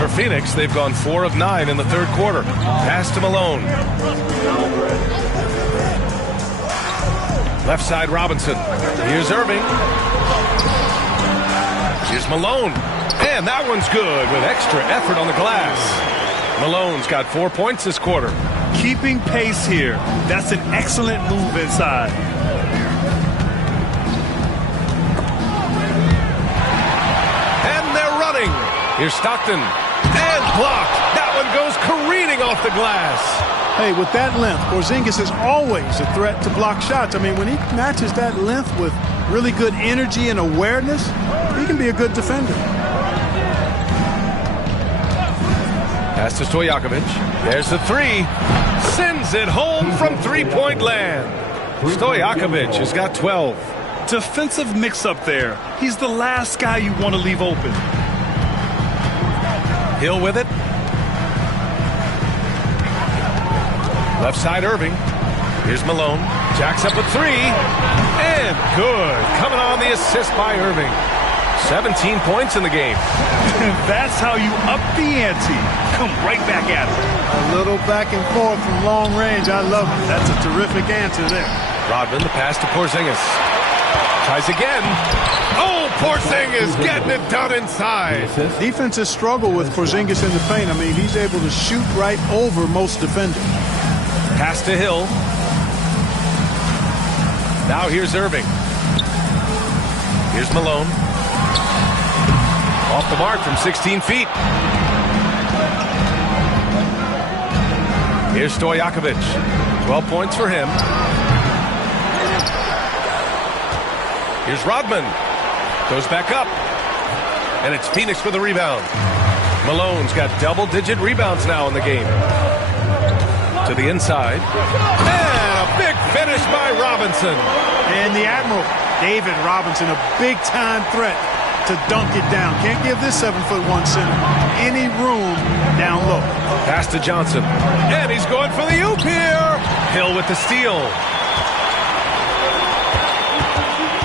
For Phoenix, they've gone 4 of 9 in the third quarter. Pass to Malone. Left side, Robinson. Here's Irving. Here's Malone. And that one's good with extra effort on the glass. Malone's got 4 points this quarter. Keeping pace here. That's an excellent move inside. And they're running. Here's Stockton. And blocked. That one goes careening off the glass. Hey, with that length, Porzingis is always a threat to block shots. I mean, when he matches that length with really good energy and awareness, he can be a good defender. Pass to Stojakovic. There's the three. Sends it home from three-point land. Stojakovic has got 12. Defensive mix-up there. He's the last guy you want to leave open. Hill with it. Left side, Irving. Here's Malone. Jacks up a three. And good. Coming on the assist by Irving. 17 points in the game. That's how you up the ante. Come right back at it. A little back and forth from long range. I love it. That's a terrific answer there. Rodman, the pass to Porzingis. Tries again. Oh, Porzingis getting it done inside. Defenses struggle with Porzingis in the paint. I mean, he's able to shoot right over most defenders. Pass to Hill. Now here's Irving. Here's Malone. Off the mark from 16 feet. Here's Stojakovic. 12 points for him. Here's Rodman. Goes back up. And it's Phoenix for the rebound. Malone's got double-digit rebounds now in the game. To the inside. And a big finish by Robinson. And the Admiral, David Robinson, a big-time threat to dunk it down. Can't give this 7'1" center any room down low. Pass to Johnson. And he's going for the oop here. Hill with the steal.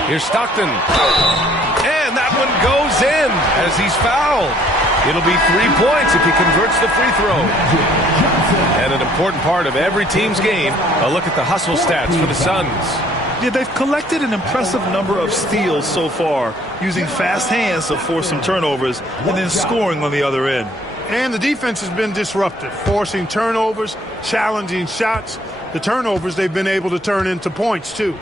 Here's Stockton. And that one goes in as he's fouled. It'll be 3 points if he converts the free throw. And an important part of every team's game, a look at the hustle stats for the Suns. Yeah, they've collected an impressive number of steals so far, using fast hands to force some turnovers and then scoring on the other end. And the defense has been disruptive, forcing turnovers, challenging shots. The turnovers they've been able to turn into points, too.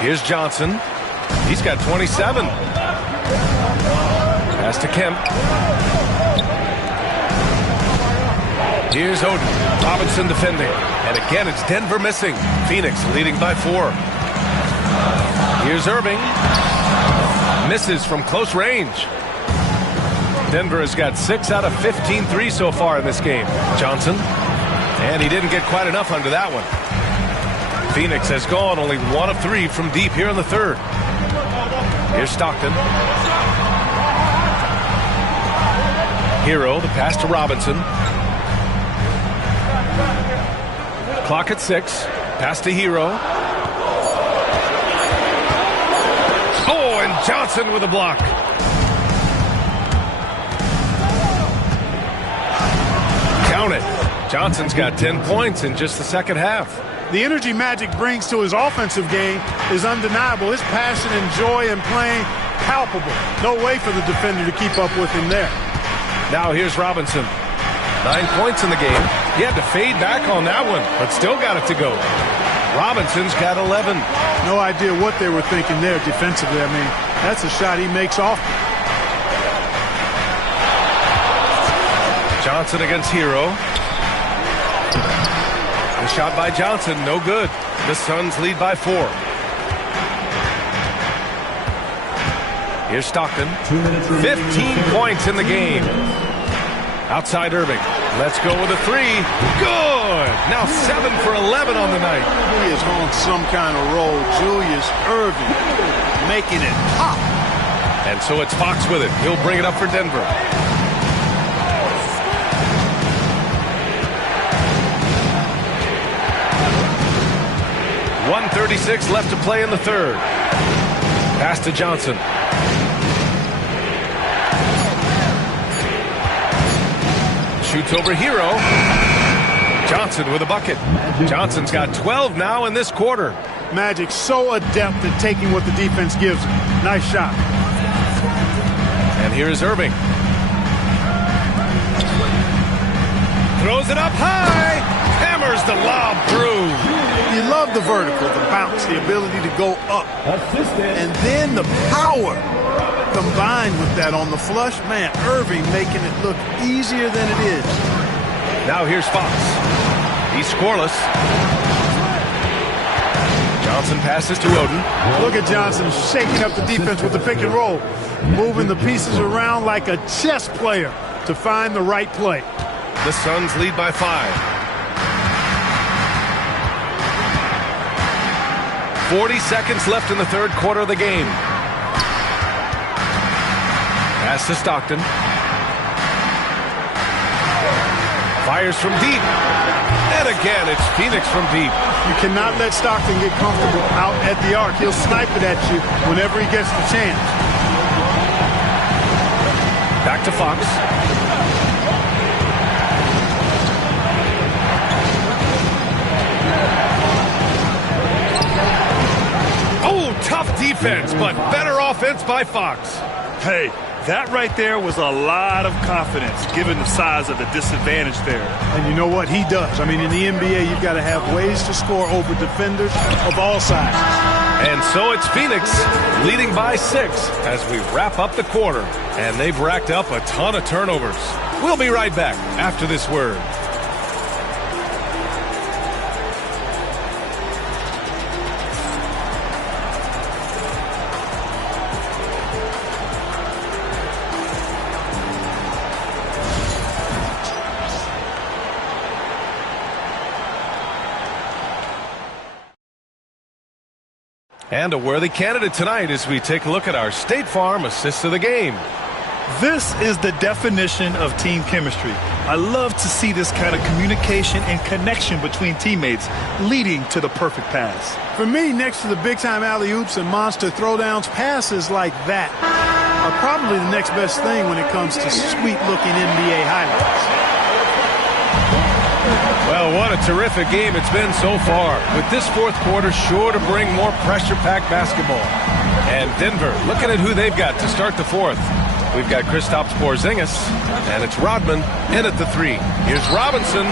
Here's Johnson. He's got 27. Pass to Kemp. Here's Oden. Robinson defending. And again, it's Denver missing. Phoenix leading by 4. Here's Irving. Misses from close range. Denver has got 6 out of 15 threes so far in this game. Johnson. And he didn't get quite enough under that one. Phoenix has gone only 1 of 3 from deep here in the third. Here's Stockton. Hero, the pass to Robinson. Clock at 6. Pass to Hero. Oh, and Johnson with a block. Count it. Johnson's got 10 points in just the second half. The energy Magic brings to his offensive game is undeniable. His passion and joy in playing, palpable. No way for the defender to keep up with him there. Now here's Robinson. 9 points in the game. He had to fade back on that one, but still got it to go. Robinson's got 11. No idea what they were thinking there defensively. I mean, that's a shot he makes off. Johnson against Hero. The shot by Johnson, no good. The Suns lead by 4. Here's Stockton. 15 points in the game. Outside Irving. Let's go with a 3. Good. Now 7 for 11 on the night. He is on some kind of roll. Julius Irving making it pop. And so it's Fox with it. He'll bring it up for Denver. 1:36 left to play in the third. Pass to Johnson. Shoots over Hero. Johnson with a bucket. Johnson's got 12 now in this quarter. Magic so adept at taking what the defense gives him. Nice shot. And here's Irving. Throws it up high. Hammers the lob through. You love the vertical, the bounce, the ability to go up. And then the power combined with that on the flush. Man, Irving making it look easier than it is. Now here's Fox. He's scoreless. Johnson passes to Oden. Look at Johnson shaking up the defense with the pick and roll. Moving the pieces around like a chess player to find the right play. The Suns lead by 5. 40 seconds left in the third quarter of the game. Pass to Stockton. Fires from deep. And again, it's Phoenix from deep. You cannot let Stockton get comfortable out at the arc. He'll snipe it at you whenever he gets the chance. Back to Fox. Oh, tough defense, but better offense by Fox. Hey, that right there was a lot of confidence, given the size of the disadvantage there. And you know what? He does. I mean, in the NBA, you've got to have ways to score over defenders of all sizes. And so it's Phoenix leading by 6 as we wrap up the quarter. And they've racked up a ton of turnovers. We'll be right back after this word. And a worthy candidate tonight as we take a look at our State Farm assists of the game. This is the definition of team chemistry. I love to see this kind of communication and connection between teammates leading to the perfect pass. For me, next to the big-time alley-oops and monster throwdowns, passes like that are probably the next best thing when it comes to sweet-looking NBA highlights. Well, what a terrific game it's been so far, with this fourth quarter sure to bring more pressure-packed basketball. And Denver looking at who they've got to start the fourth. We've got Kristaps Porzingis, and it's Rodman in at the 3. Here's Robinson,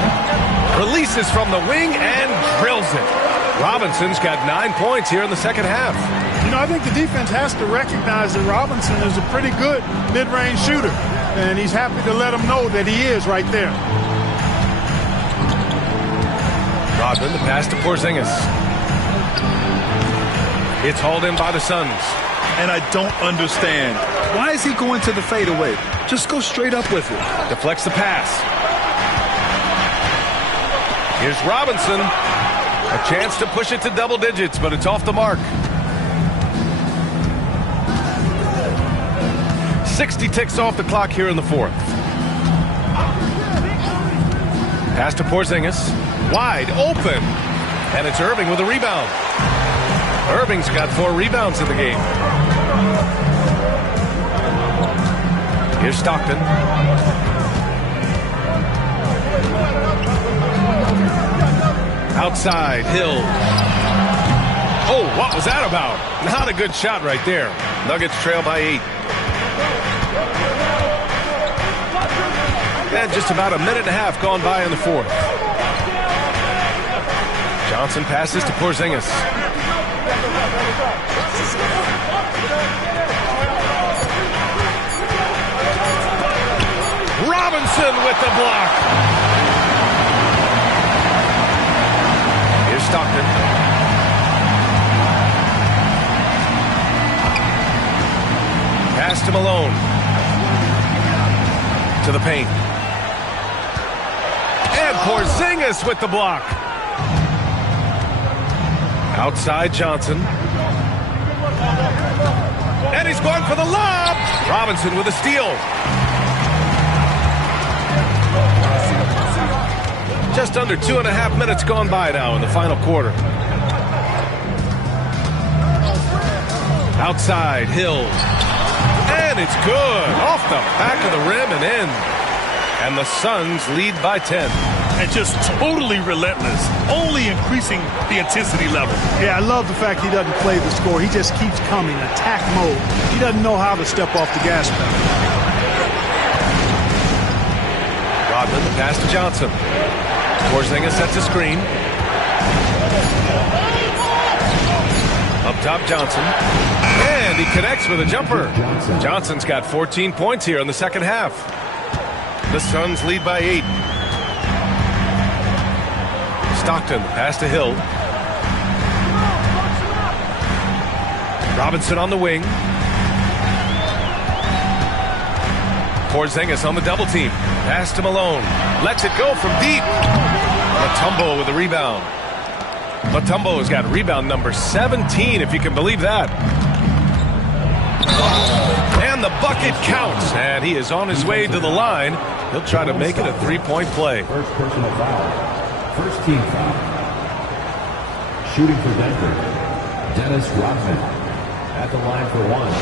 releases from the wing and drills it. Robinson's got 9 points here in the second half. You know, I think the defense has to recognize that Robinson is a pretty good mid-range shooter, and he's happy to let them know that he is right there. Rodman, the pass to Porzingis. It's hauled in by the Suns. And I don't understand. Why is he going to the fadeaway? Just go straight up with it. Deflects the pass. Here's Robinson. A chance to push it to double digits, but it's off the mark. 60 ticks off the clock here in the fourth. Pass to Porzingis. Wide open. And it's Irving with a rebound. Irving's got 4 rebounds in the game. Here's Stockton. Outside, Hill. Oh, what was that about? Not a good shot right there. Nuggets trail by 8. And just about a minute and a half gone by in the fourth. Johnson passes to Porzingis. Robinson with the block. Here's Stockton. Pass to Malone. To the paint. And Porzingis with the block. Outside Johnson. And he's going for the lob. Robinson with a steal. Just under 2.5 minutes gone by now in the final quarter. Outside, Hill. And it's good. Off the back of the rim and in. And the Suns lead by 10. And just totally relentless, only increasing the intensity level. Yeah, I love the fact he doesn't play the score. He just keeps coming, attack mode. He doesn't know how to step off the gas pedal. Rodman, the pass to Johnson. Porzingis sets a screen. Up top, Johnson. And he connects with a jumper. Johnson's got 14 points here in the second half. The Suns lead by 8. Stockton, pass to Hill. Robinson on the wing. Porzingis on the double team. Pass to Malone. Lets it go from deep. Mutombo with the rebound. Mutombo has got rebound number 17, if you can believe that. And the bucket counts. And he is on his way to the line. He'll try to make it a three-point play. First personal foul. First team foul. Shooting for Denver, Dennis Rodman at the line for one.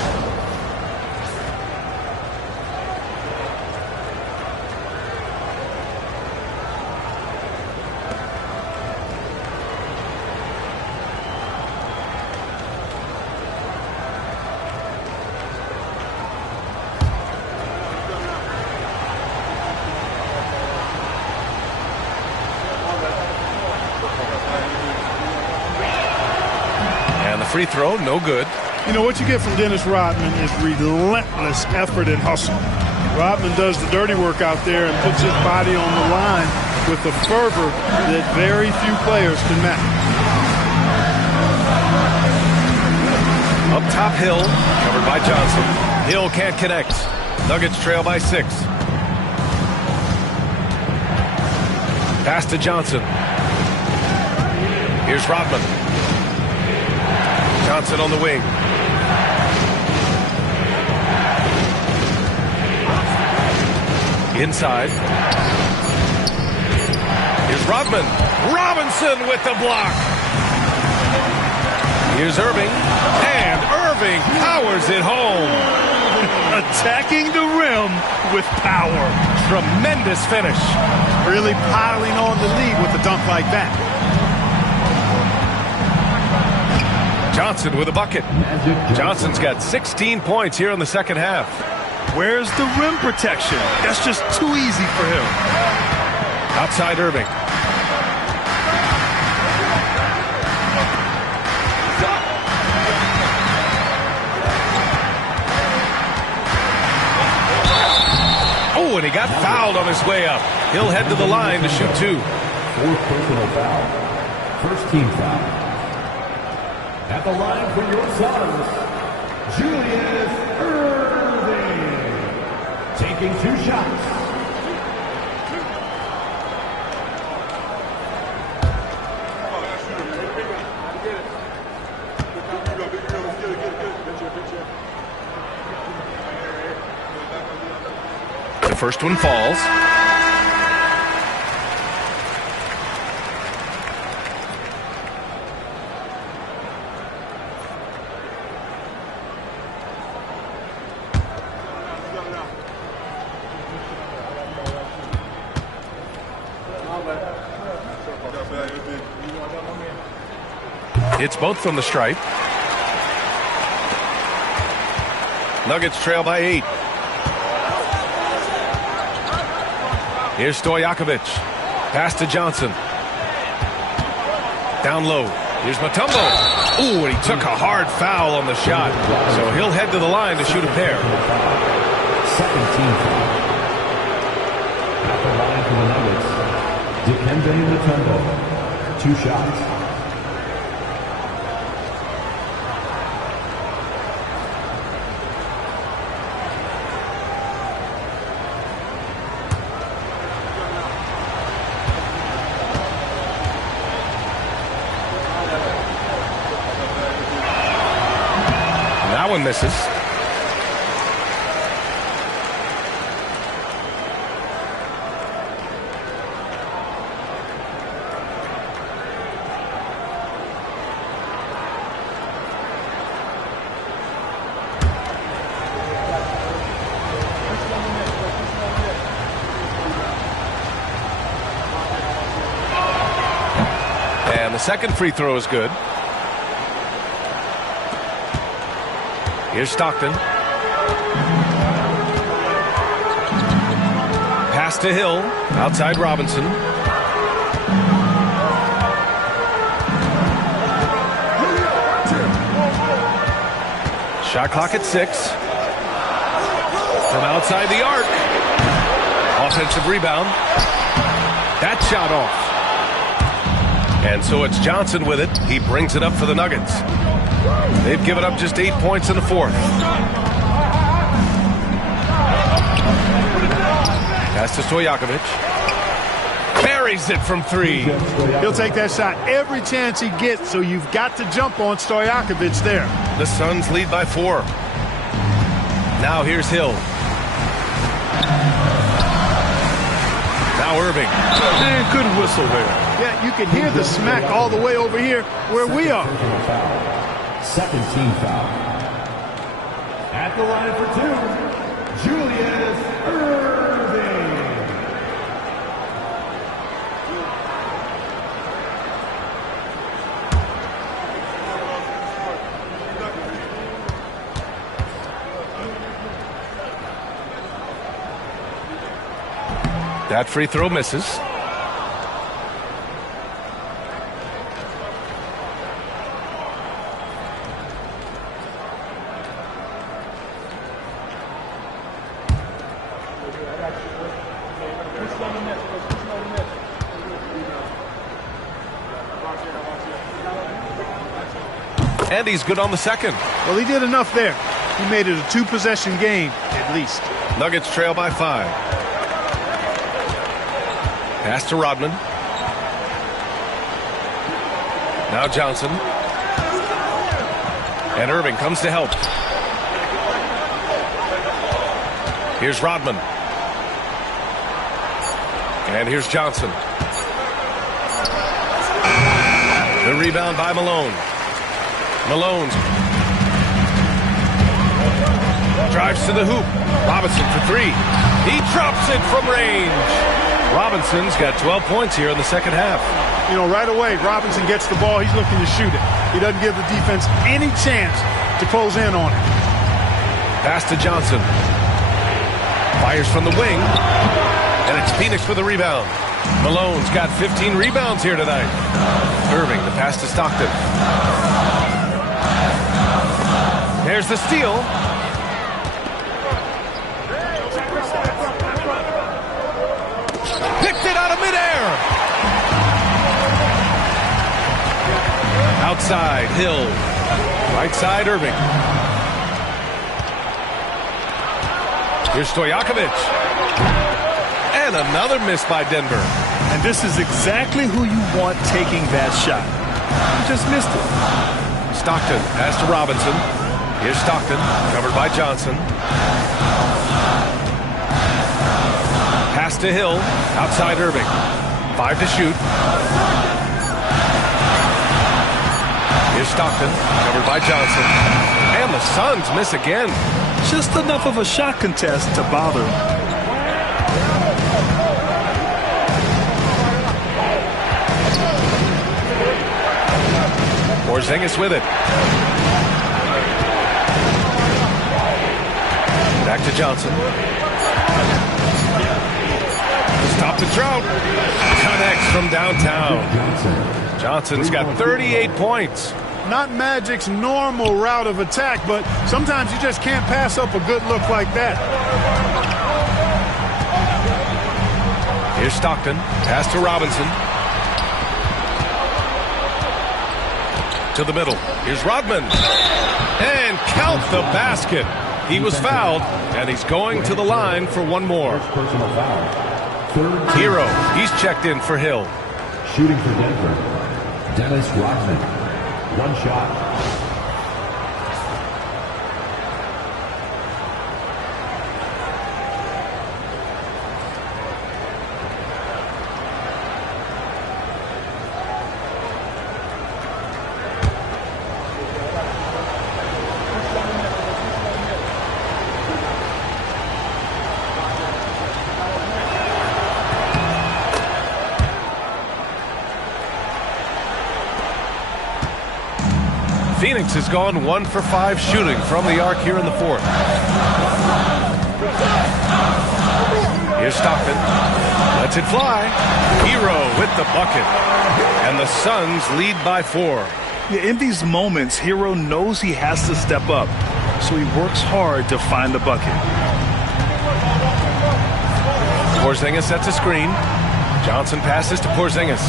Free throw, no good. You know, what you get from Dennis Rodman is relentless effort and hustle. Rodman does the dirty work out there and puts his body on the line with the fervor that very few players can match. Up top, Hill, covered by Johnson. Hill can't connect. Nuggets trail by 6. Pass to Johnson. Here's Rodman. Johnson on the wing. Inside. Here's Rodman. Robinson with the block. Here's Irving. And Irving powers it home. Attacking the rim with power. Tremendous finish. Really piling on the lead with a dunk like that. Johnson with a bucket. Johnson's got 16 points here in the second half. Where's the rim protection? That's just too easy for him. Outside Irving. Oh, and he got fouled on his way up. He'll head to the line to shoot 2. Fourth personal foul. First team foul. At the line for your Suns, Julius Irving, taking 2 shots. The first one falls. It's both from the stripe. Nuggets trail by 8. Here's Stojakovic. Pass to Johnson. Down low. Here's Mutombo. Ooh, and he took a hard foul on the shot. So he'll head to the line to shoot a pair. Second team foul. At the line for the Nuggets, Dikembe Mutombo. 2 shots. That one misses. second free throw is good. Here's Stockton. Pass to Hill. Outside Robinson. Shot clock at 6. From outside the arc. Offensive rebound. That shot off. And so it's Johnson with it. He brings it up for the Nuggets. They've given up just 8 points in the fourth. Pass to Stojakovic. Buries it from 3. He'll take that shot every chance he gets, so you've got to jump on Stojakovic there. The Suns lead by 4. Now here's Hill. Now Irving. Good whistle there. Yeah, you can hear the smack all the way over here where we are. Second team foul. At the line for 2, Julius Irving. That free throw misses. And he's good on the second. Well, he did enough there. He made it a 2-possession game, at least. Nuggets trail by 5. Pass to Rodman. Now Johnson. And Irving comes to help. Here's Rodman. And here's Johnson. The rebound by Malone. Malone drives to the hoop. Robinson for 3. He drops it from range. Robinson's got 12 points here in the second half. You know, right away, Robinson gets the ball. He's looking to shoot it. He doesn't give the defense any chance to close in on it. Pass to Johnson. Fires from the wing. And it's Phoenix with the rebound. Malone's got 15 rebounds here tonight. Irving, the pass to Stockton. There's the steal. Picked it out of midair. Outside, Hill. Right side, Irving. Here's Stojakovic. And another miss by Denver. And this is exactly who you want taking that shot. You just missed it. Stockton, pass to Robinson. Here's Stockton, covered by Johnson. Pass to Hill, outside Irving. 5 to shoot. Here's Stockton, covered by Johnson. And the Suns miss again. Just enough of a shot contest to bother. Porzingis with it. Back to Johnson. Stop the drought. Connects from downtown. Johnson's got 38 points. Not Magic's normal route of attack, but sometimes you just can't pass up a good look like that. Here's Stockton. Pass to Robinson. To the middle. Here's Rodman. And count the basket. He was fouled, and he's going to the line for one more. Personal foul. Hero. He's checked in for Hill. Shooting for Denver, Dennis Rodman. One shot. Phoenix has gone 1 for 5 shooting from the arc here in the fourth. Here's Stockton. Lets it fly. Hero with the bucket. And the Suns lead by 4. Yeah, in these moments, Hero knows he has to step up, so he works hard to find the bucket. Porzingis sets a screen. Johnson passes to Porzingis.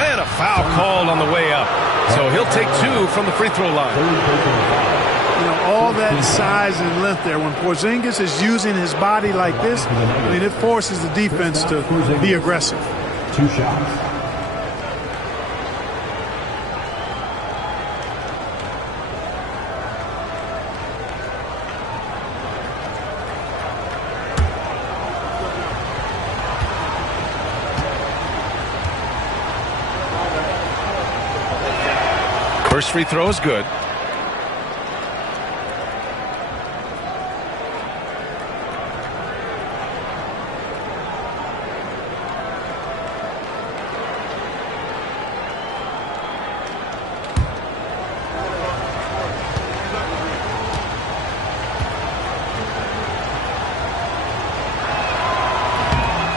And a foul called on the way up. So he'll take 2 from the free throw line. You know, all that size and length there. When Porzingis is using his body like this, I mean, it forces the defense to be aggressive. 2 shots. First free throw is good.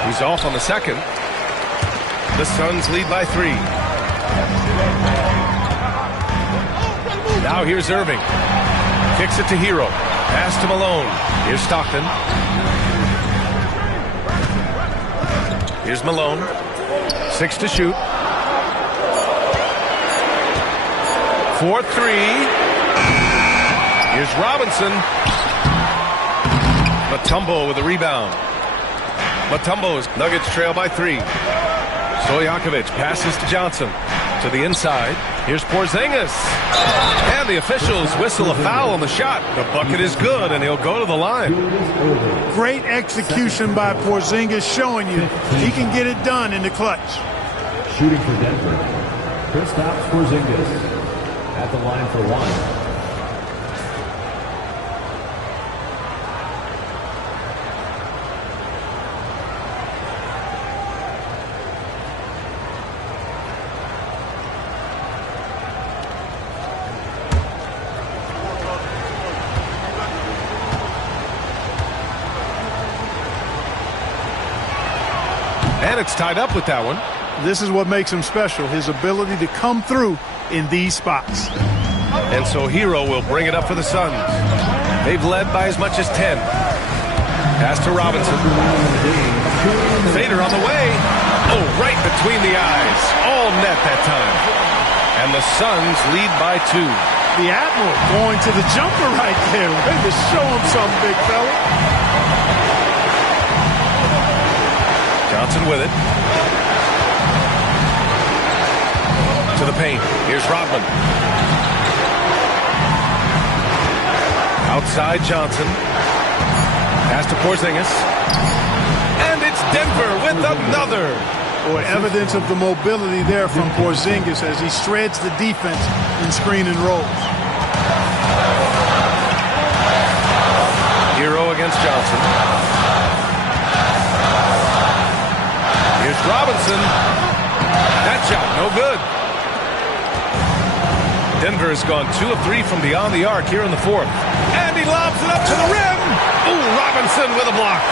He's off on the second. The Suns lead by 3. Now here's Irving. Kicks it to Hero. Pass to Malone. Here's Stockton. Here's Malone. 6 to shoot. 4-3. Here's Robinson. Mutombo with a rebound. Mutombo's Nuggets trail by 3. Stojakovic passes to Johnson. To the inside. Here's Porzingis. And the officials whistle a foul on the shot. The bucket is good, and he'll go to the line. Great execution by Porzingis, showing you he can get it done in the clutch. Shooting for Denver, Kristaps Porzingis at the line for 1. And it's tied up with that one. This is what makes him special, his ability to come through in these spots. And so Hero will bring it up for the Suns. They've led by as much as 10. Pass to Robinson. Fader on the way. Oh, right between the eyes. All net that time. And the Suns lead by 2. The Admiral going to the jumper right there. Way to show him something, big fella. Johnson with it. To the paint. Here's Rodman. Outside Johnson. Pass to Porzingis. And it's Denver with another. Boy, evidence of the mobility there from Porzingis as he shreds the defense in screen and rolls. Hero against Johnson. Here's Robinson. That shot, no good. Denver has gone 2 of 3 from beyond the arc here in the fourth. And he lobs it up to the rim. Ooh, Robinson with a block.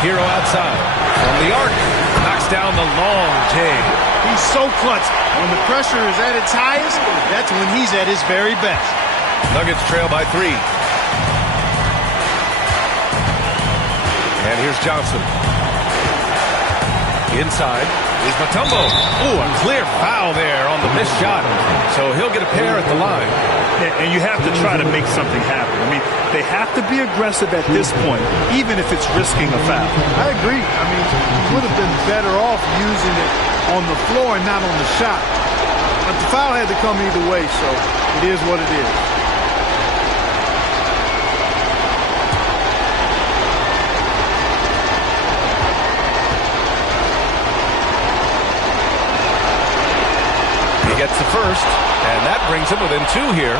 Hero outside. From the arc. Knocks down the long J. He's so clutch. When the pressure is at its highest, that's when he's at his very best. Nuggets trail by 3. And here's Johnson. Inside is Mutombo. Ooh, a clear foul there on the missed shot. So he'll get a pair at the line. And you have to try to make something happen. I mean, they have to be aggressive at this point, even if it's risking a foul. I agree. I mean, he would have been better off using it on the floor and not on the shot. But the foul had to come either way, so it is what it is. Gets the first, and that brings him within 2 here.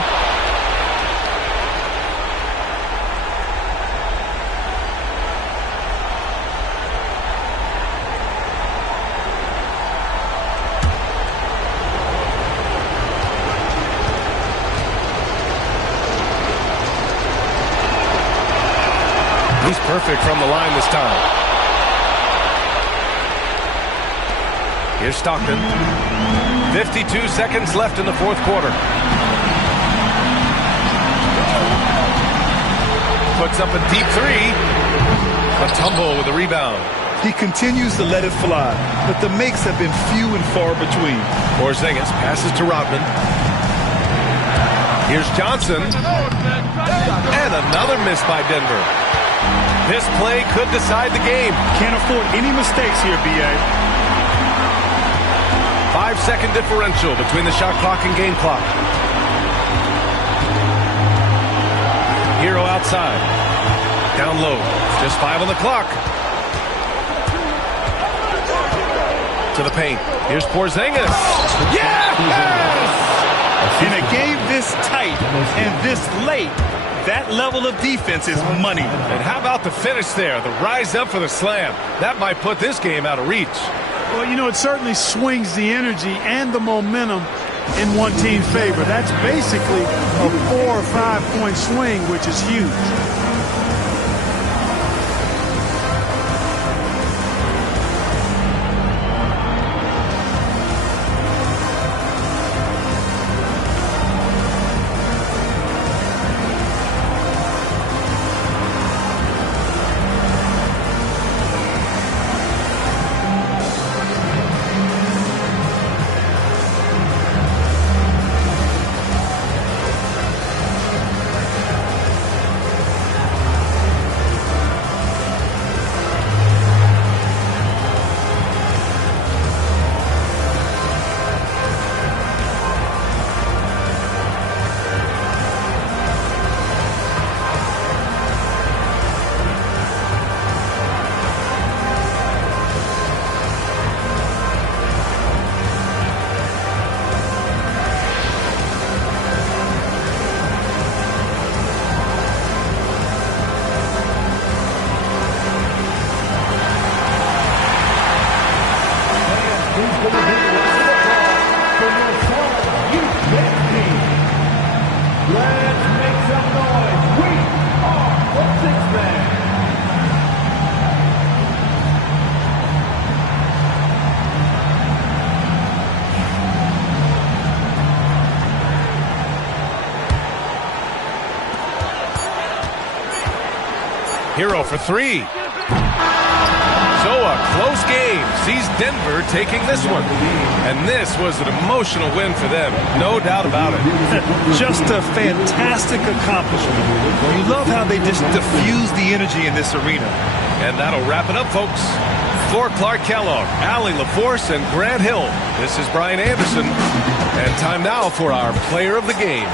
Perfect from the line this time. Here's Stockton. 52 seconds left in the fourth quarter. Puts up a deep three. A tumble with a rebound. He continues to let it fly, but the makes have been few and far between. Porzingis passes to Rodman. Here's Johnson. And another miss by Denver. This play could decide the game. Can't afford any mistakes here, B.A. 5-second differential between the shot clock and game clock. Hero outside. Down low. Just 5 on the clock. To the paint. Here's Porzingis. Yes! In a game this tight and this late, that level of defense is money. And how about the finish there? The rise up for the slam. That might put this game out of reach. Well, you know, it certainly swings the energy and the momentum in one team's favor. That's basically a 4 or 5 point swing, which is huge. Hero for three. So a close game sees Denver taking this one. And this was an emotional win for them. No doubt about it. Just a fantastic accomplishment. You love how they just diffuse the energy in this arena. And that'll wrap it up, folks. For Clark Kellogg, Allie LaForce, and Grant Hill, this is Brian Anderson. And time now for our player of the game.